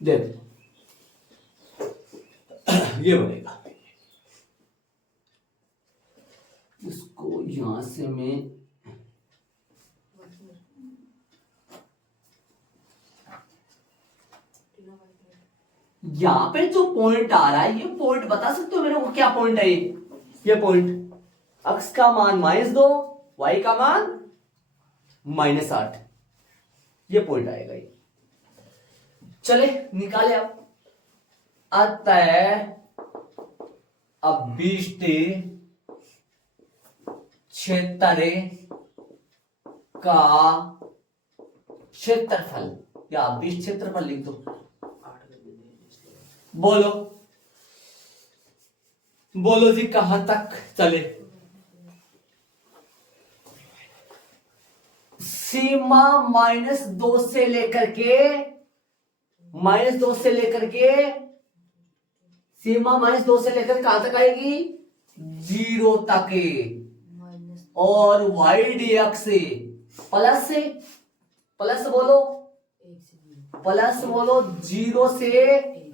देख, ये बनेगा। इसको यहां से मैं यहां पे जो पॉइंट आ रहा है, ये पॉइंट बता सकते हो मेरे को क्या पॉइंट है? ये पॉइंट, अक्ष का मान -2, y का मान -8, ये पॉइंट आएगा ये। चले निकाले अब। अतः अभिष्ट क्षेत्र का क्षेत्रफल, या अभिष्ट क्षेत्रफल लिख दो। बोलो बोलो जी, कहां तक चले? सीमा -2 से लेकर के, -2 से लेकर के, सीमा -2 से लेकर कहां तक आएगी? 0 तक। और y dx से प्लस बोलो, प्लस बोलो 0 से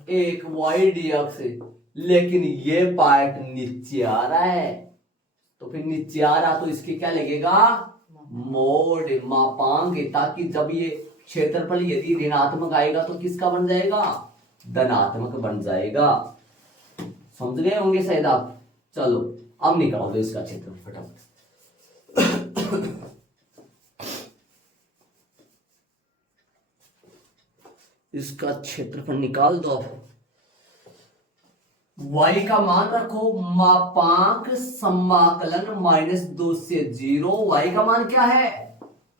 1 y dx से। लेकिन ये पार्ट नीचे आ रहा है, तो फिर नीचे आ रहा तो इसके क्या लगेगा? मोड मापांगे, ताकि जब ये क्षेत्रफल यदि ऋणात्मक आएगा तो किसका बन जाएगा? धनात्मक बन जाएगा। समझ गए होंगे शायद आप। चलो अब निकाल दो इसका क्षेत्रफल फटाफट। इसका क्षेत्रफल निकाल दो आप। y का मान रखो मापांक समाकलन -2 से 0। y का मान क्या है?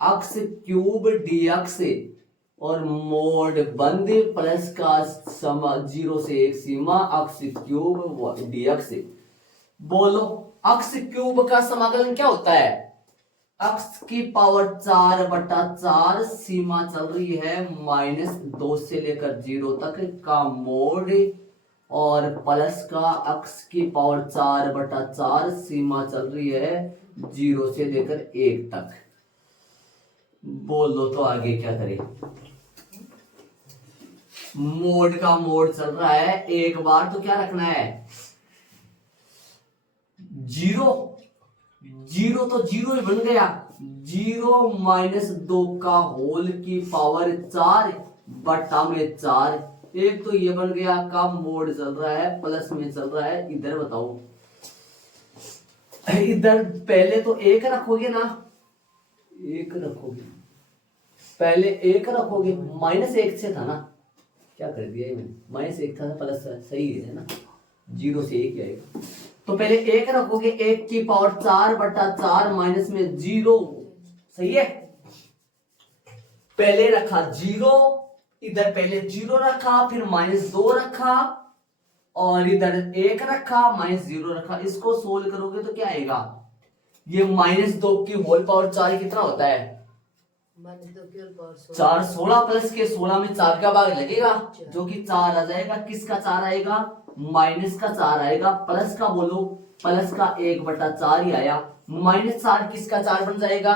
x क्यूब dx और मोड बंद प्लस का समा 0 से 1 सीमा x क्यूब dx। बोलो x क्यूब का समाकलन क्या होता है? x की पावर 4/4 सीमा चल रही है -2 से लेकर 0 तक का मोड और प्लस का x की पावर 4/4 सीमा चल रही है 0 से लेकर 1 तक। बोलो तो आगे क्या करें? मोड का मोड चल रहा है, एक बार तो क्या रखना है? 0 0 तो 0 ही बन गया। 0 - 2 का होल की पावर 4 बटा में 4। एक तो ये बन गया का मोड चल रहा है, प्लस में चल रहा है। इधर बताओ, इधर पहले तो 1 रखोगे ना? 1 रखोगे, पहले 1 रखोगे। -1 से था ना, क्या कर दिया मैंने? -1 था, प्लस सही है ना? 0 से 1 आएगा तो पहले 1 रखोगे। 1 की पावर 4/4 माइनस में 0, सही है। पहले रखा 0, इधर पहले 0 रखा, फिर -2 रखा और इधर 1 रखा, -0 रखा। इसको सोल्व करोगे तो क्या आएगा? ये -2 की होल पावर 4 कितना होता है? -4 16 प्लस के 16 में 4 का भाग लगेगा जो कि 4 आ जाएगा। किसका 4 आएगा? माइनस का 4 आएगा। प्लस का बोलो, प्लस का 1/4 ही आया। -4 किसका 4 बन जाएगा?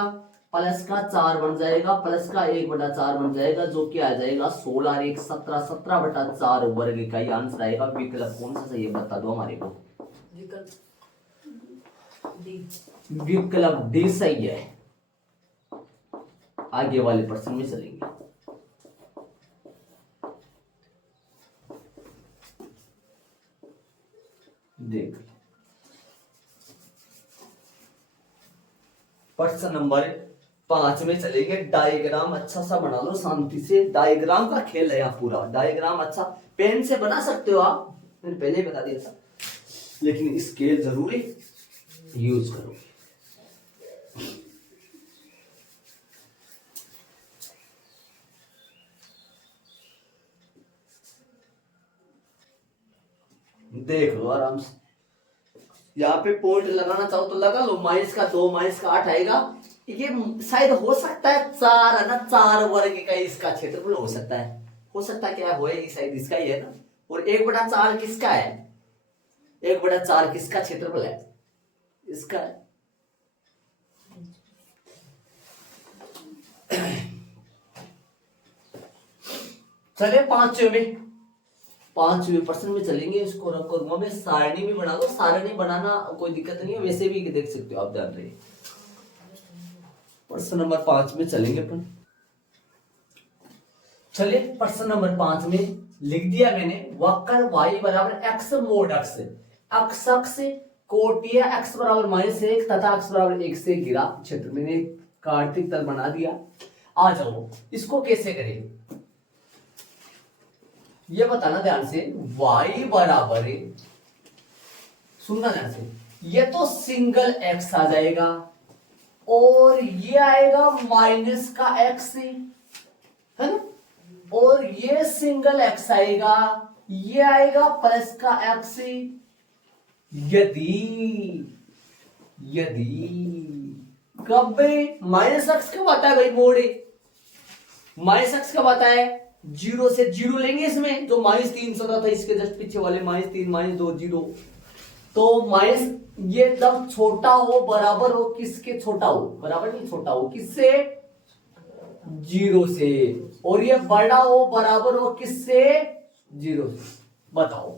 प्लस का 4 बन जाएगा। प्लस का 1/4 बन जाएगा जो कि आ जाएगा 16 और 1 17 17/4 वर्ग का ही आंसर आएगा। विकल्प कौन सा सही है बता दो हमारे को। विकल्प डी सही है। आगे वाले प्रश्न में चलेंगे। देख प्रश्न नंबर 5 में चलेंगे। डायग्राम अच्छा सा बना लो शांति से। डायग्राम का खेल है यहाँ पूरा। डायग्राम अच्छा पेन से बना सकते हो आप, मैंने पहले ही बता दिया था, लेकिन स्केल जरूरी यूज करो। देख लो आराम से। यहाँ पे पॉइंट लगाना चाहो तो लगा लो। -2 -8 आएगा। ये शायद हो सकता है 4 है ना, 4 वर्ग का इसका क्षेत्रफल हो सकता है। हो सकता है क्या होएगी, शायद इसका ही है ना। और 1/4 किसका है? 1/4 किसका क्षेत्रफल है? इसका है। चले 5वें प्रश्न में चलेंगे। इसको रख करूंगा मैं, सारणी में बना दो। सारणी बनाना कोई दिक्कत नहीं है, वैसे भी देख सकते हो आप, जान रहे। प्रश्न नंबर 5 में चलेंगे अपन। चलिए प्रश्न नंबर 5 में लिख दिया मैंने। वक्र y बराबर x मोड x अक्ष कोटिया x बराबर -1 तथा x बराबर 1 से घिरा क्षेत्र। मैंने कार्तिक तल बना दिया। आ जाओ, इसको कैसे करें ये बताना ध्यान से। y बराबर, सुनना ध्यान से, ये तो सिंगल x आ जाएगा और ये आएगा माइनस का x, है ना। और ये सिंगल x आएगा, ये आएगा प्लस का x। यदि कब -x कब आता है भाई? मोड -x कब आता है? 0 से 0 लेंगे इसमें, जो -3 चल रहा था इसके जस्ट पीछे वाले, -3 -2 0। तो ये जब छोटा हो, बराबर हो किसके? छोटा हो, बराबर नहीं, छोटा हो किससे? 0 से। और ये बड़ा हो, बराबर हो किससे? 0 से। बताओ,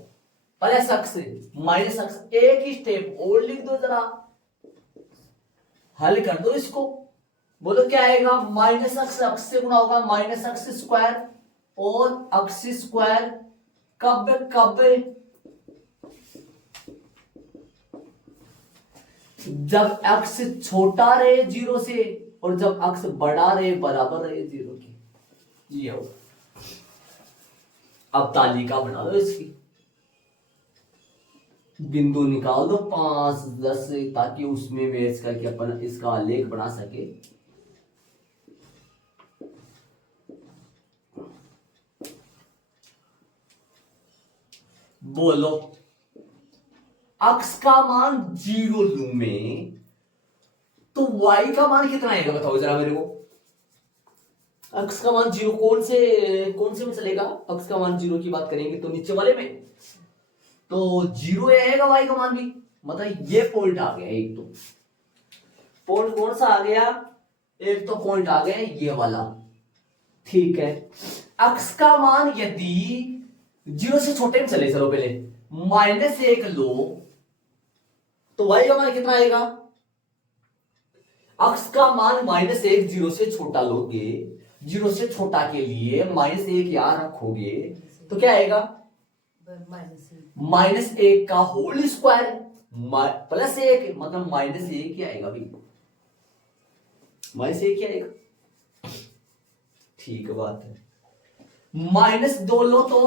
प्लस x -x। एक ही स्टेप और लिख दो जरा, हल कर दो इसको। बोलो क्या आएगा? -x x से गुना होगा -x² और x² कब जब x छोटा रहे 0 से और जब x बड़ा रहे, बराबर रहे 0 की। ये होगा। अब तालिका बना लो इसकी। बिंदु निकाल दो 5 10 ताकि उसमें मैच करके अपन इसका आलेख बना सके। बोलो अक्स का मान 0 लूं में तो y का मान कितना आएगा बताओ जरा मेरे को। अक्स का मान 0 कौन से में चलेगा। अक्स का मान 0 की बात करेंगे तो नीचे वाले में तो 0 आएगा y का मान भी। मतलब ये पॉइंट आ गया एक तो पॉइंट कौन सा आ गया। एक तो पॉइंट आ गया ये वाला। ठीक है अक्स का मान यदि 0 से छोटे में चले चलो पहले -1 लो तो y का मान कितना आएगा। अक्स का मान -1 0 से छोटा लोगे 0 से छोटा के लिए -1 यहां रखोगे तो क्या आएगा -1 का होल स्क्वायर +1 मतलब -1 ही आएगा भाई। -1 ही आएगा। ठीक बात है। -2 लो तो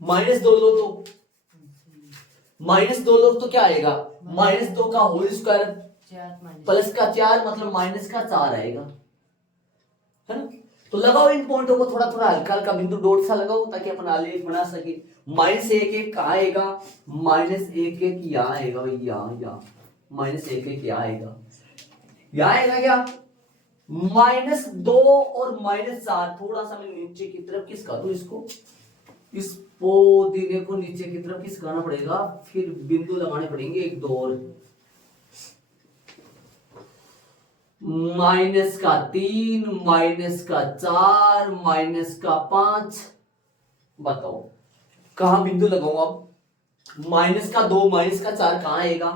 -2 लो तो क्या आएगा -2 का होल स्क्वायर प्लस का 4 मतलब माइनस का 4 आएगा है ना। तो लगाओ इन पॉइंटों को थोड़ा थोड़ा हल्का हल्का बिंदु डॉट सा लगाओ ताकि अपन आलेख बना सके। -1 कहाँ आएगा -1 यहाँ आएगा भाई यहाँ -1 यहाँ आएगा। यहाँ आएगा क्या -2 और -4 थोड़ा सा मैं नीचे की तरफ किसका तो इसको इस पौधे को नीचे की तरफ खिसकाना पड़ेगा फिर बिंदु लगाने पड़ेंगे 1 2 और -3 -4 -5 बताओ कहां बिंदु लगाऊं अब। -2 -4 कहां आएगा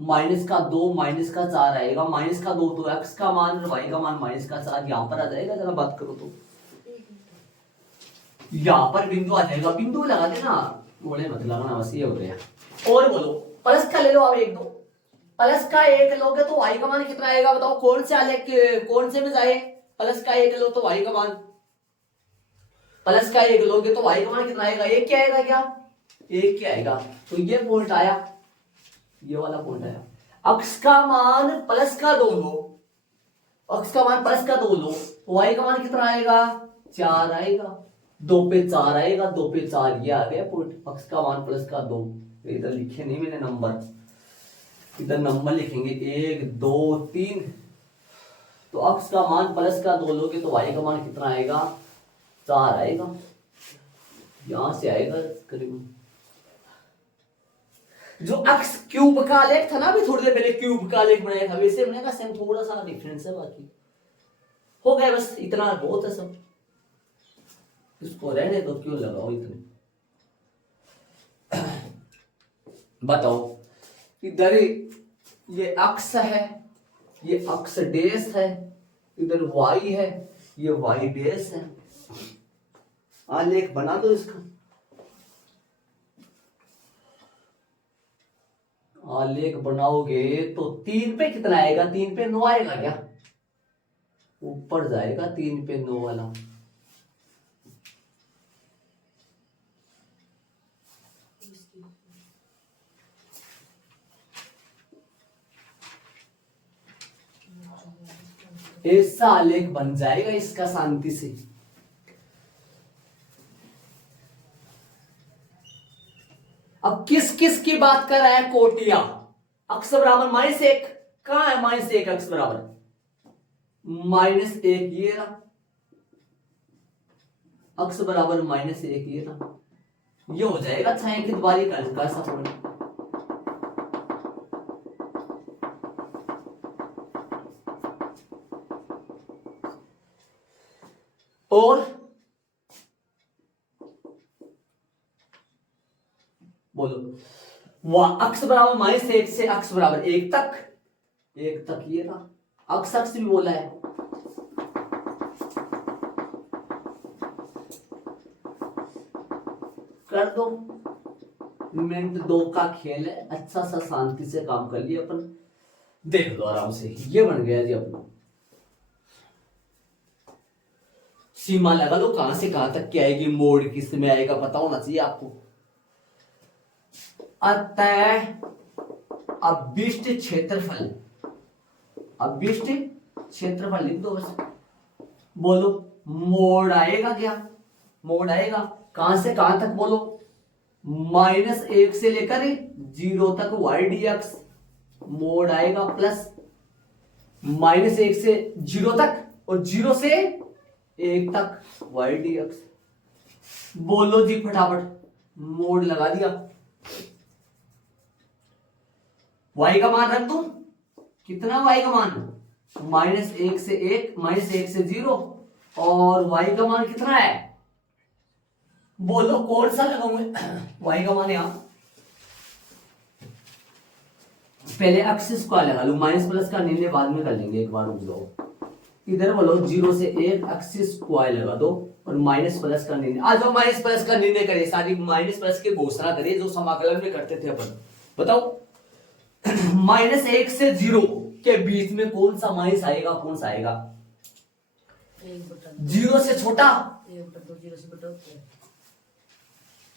-2 -4 आएगा। -2 तो x का मान और y का मान -4 यहां पर आ जाएगा। जरा बात करो तो यहां पर बिंदु आ जाएगा। बिंदु लगा देना बोले मत लगाना बस ये हो गया। और बोलो प्लस का ले लो अब 1 2 प्लस का 1 लोगे तो y का मान कितना आएगा बताओ। कौन से आलेख कौन से में जाए प्लस का 1 लो तो y का मान प्लस का 1 लोगे तो y का मान कितना आएगा 1 क्या आएगा क्या 1 क्या आएगा। तो ये पॉइंट आया ये वाला पॉइंट आया। अक्स का मान प्लस का 2 लो अक्स का मान प्लस का 2 लो तो y का मान कितना आएगा 4 आएगा। 2 पे 4 आएगा 2 पे 4 ये आ गया पॉइंट। अक्स का मान प्लस का 2 इधर लिखे नहीं मैंने नंबर इधर नंबर लिखेंगे 1 2 3 तो अक्स का मान प्लस का 2 लोगे तो y का मान कितना आएगा 4 आएगा। यहां से आएगा करीबन जो अक्स क्यूब का आलेख था ना अभी थोड़ी देर पहले क्यूब का आलेख बनाया था वैसे बनेगा सेम थोड़ा सा डिफरेंस है बाकी हो गया बस इतना बहुत है सब। इसको रहने दो क्यों लगाओ इतने। बताओ इधर ये अक्स है ये अक्स डेस है इधर वाई है ये वाई डेस है। आलेख बना दो इसका। आलेख बनाओगे तो 3 पे कितना आएगा 3 पे 9 आएगा क्या ऊपर जाएगा 3 पे 9 वाला। ऐसा आलेख बन जाएगा इसका शांति से। अब किस किस की बात कर रहा है कोटिया। अक्स बराबर -1 कहां है -1 अक्स बराबर -1 ये रहा अक्स बराबर -1 ये रहा। ये हो जाएगा छायांकित बारी का ऐसा थोड़ा। और बोलो वह अक्स बराबर -1 से अक्स बराबर 1 तक ये रहा अक्स अक्स भी बोला है। कर दो मिनट 2 का खेल है अच्छा सा शांति से काम कर लिए अपन। देख लो आराम से ये बन गया जी अपना। सीमा लगा लो कहां से कहां तक क्या आएगी मोड़ किस में आएगा पता होना चाहिए आपको। अतः अभिष्ट क्षेत्रफल, अभिष्ट क्षेत्रफल लिख दो बस। बोलो मोड आएगा क्या? मोड आएगा कहां से कहां तक? बोलो -1 से लेकर 0 तक y dx मोड आएगा प्लस -1 से 0 तक और 0 से 1 तक y dx। बोलो जी फटाफट, मोड लगा दिया। y का मान रख दूं, कितना y का मान? -1 से 1, -1 से 0 और y का मान कितना है? बोलो कौन सा लगाऊंगा? y का मान यहां पहले अक्स स्क्वायर लगा लू, माइनस प्लस का निर्णय बाद में कर लेंगे, एक बार रुक जाओ। इधर बोलो 0 से 1 अक्स स्क्वायर लगा दो और माइनस प्लस का निर्णय। आ जाओ माइनस प्लस का निर्णय करिए, सारी माइनस प्लस की घोषणा करिए जो समाकलन में करते थे अपन। बताओ -1 से 0 के बीच में कौन सा माइनस आएगा, कौन सा आएगा? 0 से छोटा, 1/2 0 से बटा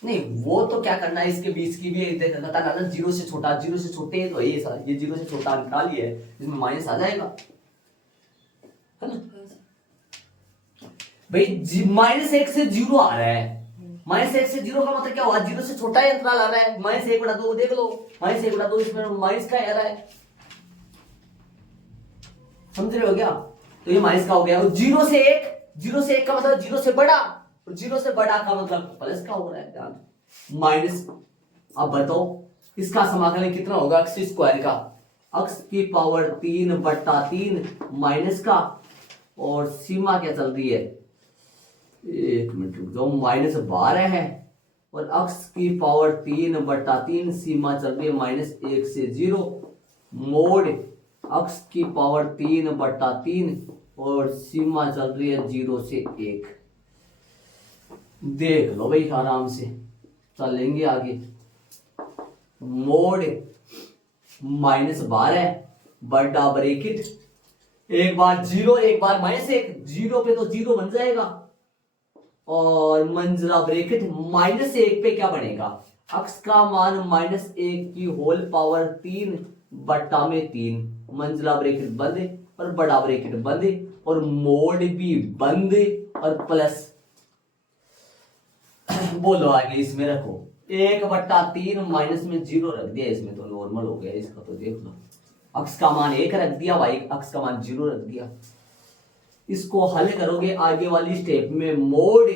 नहीं वो तो क्या करना है, इसके बीच की भी देखना था ना। 0 से छोटा, 0 से छोटे तो ये 0 से छोटा निकालिए, इसमें माइनस आ जाएगा, है ना भाई। -1 से 0 आ रहा है, -1 से 0 का मतलब क्या हुआ? 0 से छोटा ही अंतराल आ रहा है। -1/2 देख लो, -1/2 इसमें माइनस का आ रहा है, समझ रहे हो क्या? तो ये माइनस का हो गया। और 0 से 1 का मतलब 0 से बड़ा, और 0 से बड़ा का मतलब प्लस का हो रहा है, ध्यान माइनस। अब बताओ इसका समाकलन कितना होगा? अक्स स्क्वायर का, अक्स की पावर 3/3 माइनस का, और सीमा क्या चल रही है? एक मिनट रुक जाओ, -12 है और अक्स की पावर 3/3 सीमा चल रही है -1 से 0 मोड अक्स की पावर 3/3 और सीमा चल रही है 0 से 1। देख लो भाई आराम से चलेंगे आगे। मोड -12 बड़ा ब्रैकेट, एक बार 0 एक बार -1, 0 पे तो 0 बन जाएगा और मंजिला ब्रैकेट -1 पे क्या बनेगा? अक्स का मान -1 की होल पावर 3/3 मंजिला ब्रैकेट बंद और बड़ा ब्रैकेट बंद और मोड भी बंद और प्लस। बोलो आगे इसमें रखो 1/3 माइनस में 0 रख दिया, इसमें तो नॉर्मल हो गया इसका, तो देख लो अक्स का मान 1 रख दिया, वाई अक्स का मान 0 रख दिया। इसको हल करोगे आगे वाली स्टेप में, मोड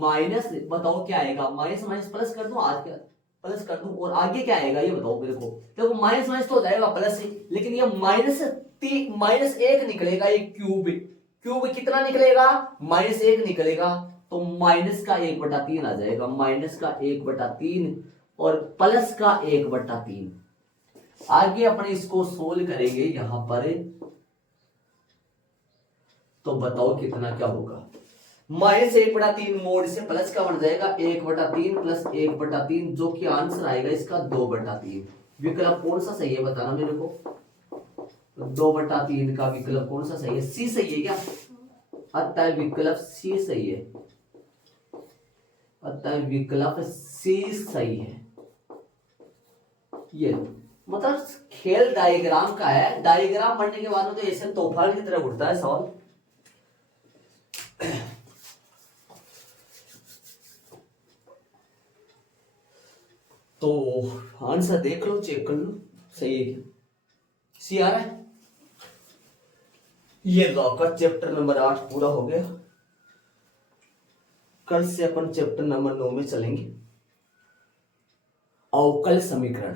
माइनस, बताओ क्या आएगा? माइनस माइनस प्लस कर दूं, आज क्या प्लस कर दूं और आगे क्या आएगा ये बताओ मेरे को। देखो माइनस माइनस तो हो जाएगा प्लस ही, लेकिन ये -1 निकलेगा, ये क्यूब कितना निकलेगा? -1 निकलेगा, तो माइनस का 1/3 आ जाएगा, माइनस का 1/3 और प्लस का 1/3। आगे अपने इसको सोल्व करेंगे यहां पर, तो बताओ कितना क्या होगा? -1/3 मोड से प्लस का बन जाएगा 1/3 प्लस 1/3, जो कि आंसर आएगा इसका 2/3। विकल्प कौन सा सही है बताना मेरे को। 2/3 का विकल्प कौन सा सही है? सी सही है क्या? अतः विकल्प सी सही है, अतः विकल्प सी सही है। ये मतलब खेल डायग्राम का है, डायग्राम बनने के बाद में तो ऐसे तूफान की तरह उठता है सवाल। तो आंसर देख लो, चेक कर लो सही है क्या, सी आ रहा है। ये लॉ का चैप्टर नंबर 8 पूरा हो गया। कल से अपन चैप्टर नंबर 9 में चलेंगे, अवकल समीकरण।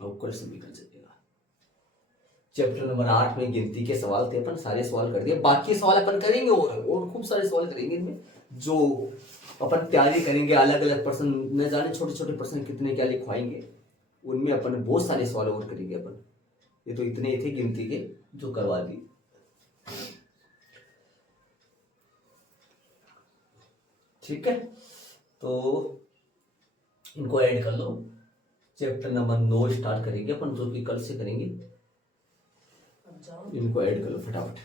अवकल समीकरण चलेगा। चैप्टर नंबर 8 में गिनती के सवाल थे, अपन सारे सवाल कर दिए, बाकी सवाल अपन करेंगे और खूब सारे सवाल करेंगे इनमें, जो अपन तैयारी करेंगे अलग अलग प्रश्न, न जाने छोटे छोटे प्रश्न कितने क्या लिखवाएंगे, उनमें अपन बहुत सारे सवाल और करेंगे अपन। ये तो इतने ही थे गिनती के जो करवा दिए। ठीक है, तो इनको ऐड कर लो। चैप्टर नंबर 9 स्टार्ट करेंगे अपन, जो कि कल से करेंगे। इनको ऐड कर लो फटाफट।